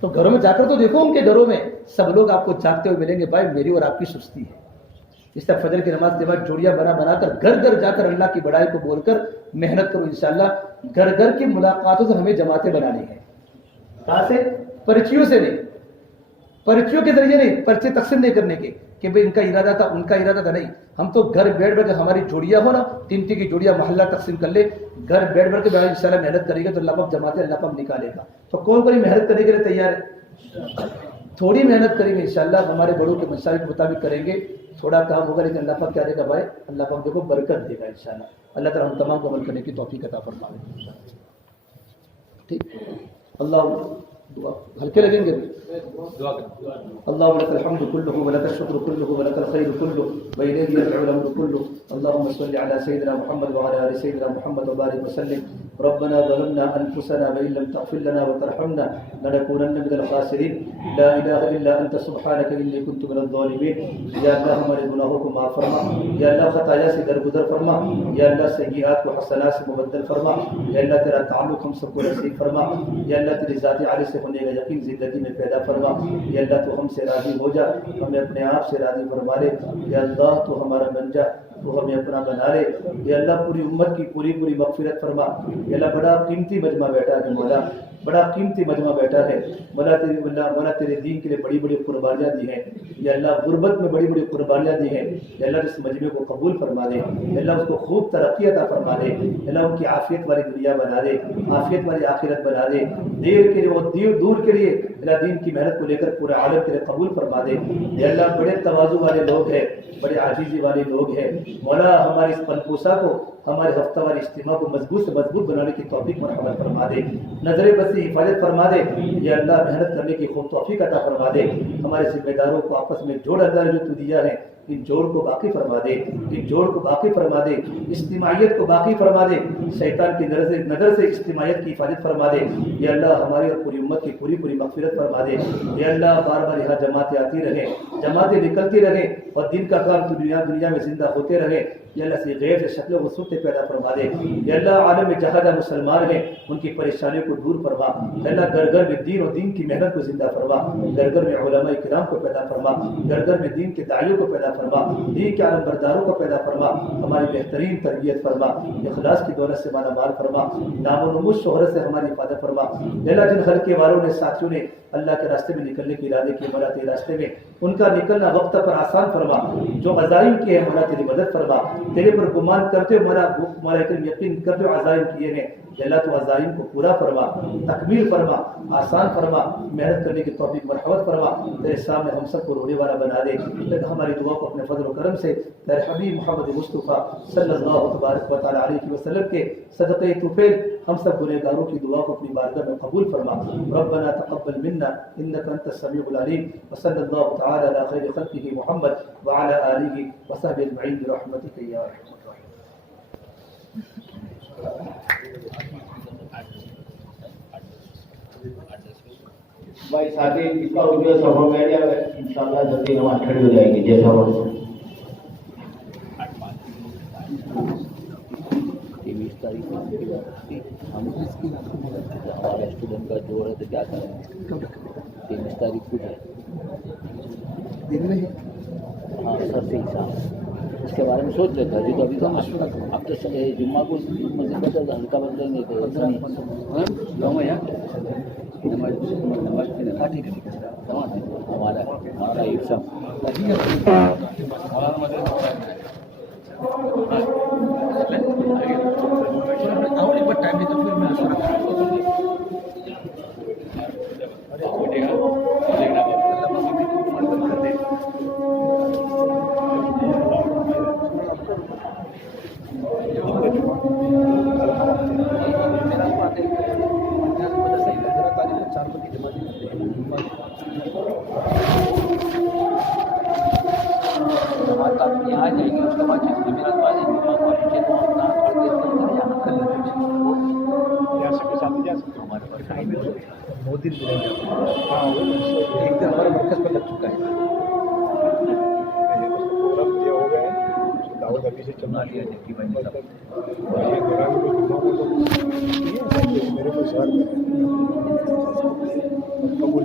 تو گھروں میں جا کر تو دیکھو ان کے گھروں میں سب لوگ آپ کو جاگتے ہوئے ملیں گے. بھائی میری اور آپ کی سستی ہے. اس طرح فجر کی نماز کے بعد جوڑیاں بنا کر گھر گھر جا کر اللہ کی بڑائی کو بول کر محنت کرو. انشاءاللہ گھر گھر کی ملاقاتوں سے ہمیں جماعتیں بنانی ہیں. کہاں سے؟ پرچیوں سے نہیں, پرچیوں کے ذریعے نہیں, پرچے تقسیم نہیں کرنے کے کہ بھئی ان کا ارادہ تھا ان کا ارادہ تھا, نہیں. ہم تو گھر بیٹھ کر ہماری جوڑیاں ہو نا, 3 کی جوڑیاں محلہ تقسیم کر لے, گھر بیٹھ کے انشاءاللہ محنت کرے گا تو اللہ پاک جماعتیں اللہ پاک نکالے گا. تو کون کون محنت کرنے کے لیے تیار ہے؟ تھوڑی محنت کریں گے انشاءاللہ, ہمارے بڑوں کے مشاہد کے مطابق کریں گے, تھوڑا کام ہوگا لیکن اللہ پاک کیا دے گا بھائی؟ اللہ پاک دیکھو برکت دے گا انشاءاللہ. اللہ تعالیٰ ہم تمام کو عمل کرنے کی توفیق عطا فرمائے. ٹھیک, اللہ دعا ہلکے لگیں گے. اللهم لك الحمد كله ولك الشكر كله ولك الخير كله وإليك يرجع الأمر كله. اللهم صل على سيدنا محمد وعلى آل سيدنا محمد وبارك وسلم. ربنا ظلمنا أنفسنا وإن لم تغفر لنا وترحمنا لنكونن من الخاسرين. لا إله إلا أنت سبحانك إني كنت من الظالمين. یا اللہ ہمارے گناہوں کو معاف فرما, یا اللہ خطایا سے درگزر فرما, یا اللہ سیئات کو حسنات سے مبدل فرما, یا اللہ تیرا تعلق ہم سب کو نصیب فرما, یا اللہ تیری ذات عالی سے ہونے کا یقین زندگی میں پیدا فرما. یا اللہ تو ہم سے راضی ہو جا, ہمیں اپنے آپ سے راضی فرما لے. یا اللہ تو ہمارا بن جا, تو ہمیں اپنا بنا لے. یا اللہ پوری امت کی پوری مغفرت فرما. یا اللہ بڑا قیمتی مجمع بیٹھا ہے مولا, بڑا قیمتی مجمع بیٹھا ہے مولا, تیرے دین کے لیے بڑی قربانیاں دی ہیں. یا اللہ غربت میں بڑی قربانیاں دی ہیں. یا اللہ اس مجمع کو قبول فرما دے. یا اللہ اس کو خوب ترقی عطا فرما دے. یا اللہ ان کی عافیت والی دنیا بنا دے, عافیت والی آخرت بنا دے. دیر کے لیے وہ دور کے لیے اللہ دین کی محنت کو لے کر پورا عالم کے لیے قبول فرما دے. یا اللہ بڑے تواضع والے لوگ ہیں, بڑے عاجزی والے لوگ ہیں مولا. ہماری اس پنپوسا کو, ہمارے ہفتہ وار اجتماع کو مضبوط سے مضبوط بنانے کی توفیق مرحمت فرما دے. نظر بد سے حفاظت فرما دے. یا اللہ محنت کرنے کی خوب توفیق عطا فرما دے. ہمارے ذمہ داروں کو آپس میں جوڑ اللہ نے جو تو دیا ہے, ان جوڑ کو باقی فرما دے, ان جوڑ کو باقی فرما دے, اجتماعیت کو باقی فرما دے. شیطان کی نظر سے اجتماعیت کی حفاظت فرما دے. یا اللہ ہماری اور پوری امت کی پوری مغفرت فرما دے. یا اللہ بار بار یہاں جماعتیں آتی رہیں, جماعتیں نکلتی رہیں, اور دن کا کام دنیا میں زندہ ہوتے رہے. یا اللہ سے غیر سے شکل و صورتیں پیدا فرما دے. یا اللہ عالم جہاں مسلمان ہیں ان کی پریشانیوں کو دور فرما. یا اللہ گھر گھر میں دین اور دین کی محنت کو زندہ فرما. گھر گھر میں علماء کرام کو پیدا فرما. گھر گھر میں دین کے داعیوں کو پیدا فرما. دین کے عالم برداروں کو پیدا فرما. ہماری بہترین تربیت فرما. اخلاص کی دولت سے مالا مال فرما. نام و نمود شہرت سے ہماری حفاظت فرما. یا اللہ جن حلقے والوں نے, ساتھیوں نے اللہ کے راستے میں نکلنے کے ارادے کیے مولا تیرے راستے میں, ان کا نکلنا وقت پر آسان فرما. جو عزائم کیے ہیں مولا تیری مدد فرما. تیرے پر گمان کرتے مولا یقین کرتے عزائم کیے ہیں. اللہ تو عزائم کو پورا فرما, تکمیل فرما, آسان فرما, محنت کرنے کی توفیق مرحمت فرما. تیرے سامنے ہم سب کو رونے والا بنا دے. ہماری دعا کو اپنے فضل و کرم سے تیرے حبیب محمد مصطفیٰ صلی اللہ تبارک و تعالی علیہ وسلم کے صدقے طفیل ہم سب گنہگاروں کی دعا کو اپنی بارگاہ میں قبول فرما. ربنا تقبل منا انك انت السميع العليم. وصلی اللہ تعالی علی خیر خلقه محمد وعلى آلہ وصحبہ اجمعین برحمتک یا ارحم الراحمین. بھائی ساتھی اس کا ویڈیو سب ہو گیا ہے, انشاءاللہ جلدی نماز کھڑی ہو جائے گی جیسا ہو. 23 تاریخ کو ہم ہمارا اسٹوڈنٹ کا جوڑ ہے تو کیا کریں؟ 23 تاریخ کو ہے دن میں ہے. ہاں سر صحیح صاحب, اس کے بارے میں سوچ لیتا ہے. ابھی تو اب تو جمعہ کو مسجد کا ہلکا بدلیں گے تو ہمارا ایک سب یہاں جائیں گے, اس کے بعد میرا ہمارے پاس ٹائم ہے, 2 دن ملیں گے. ایک دن ہمارے مرکز پر لگ چکا ہے. دعوت ابھی سے چلنا لیا جبکہ بھائی نے میرے کو سوال قبول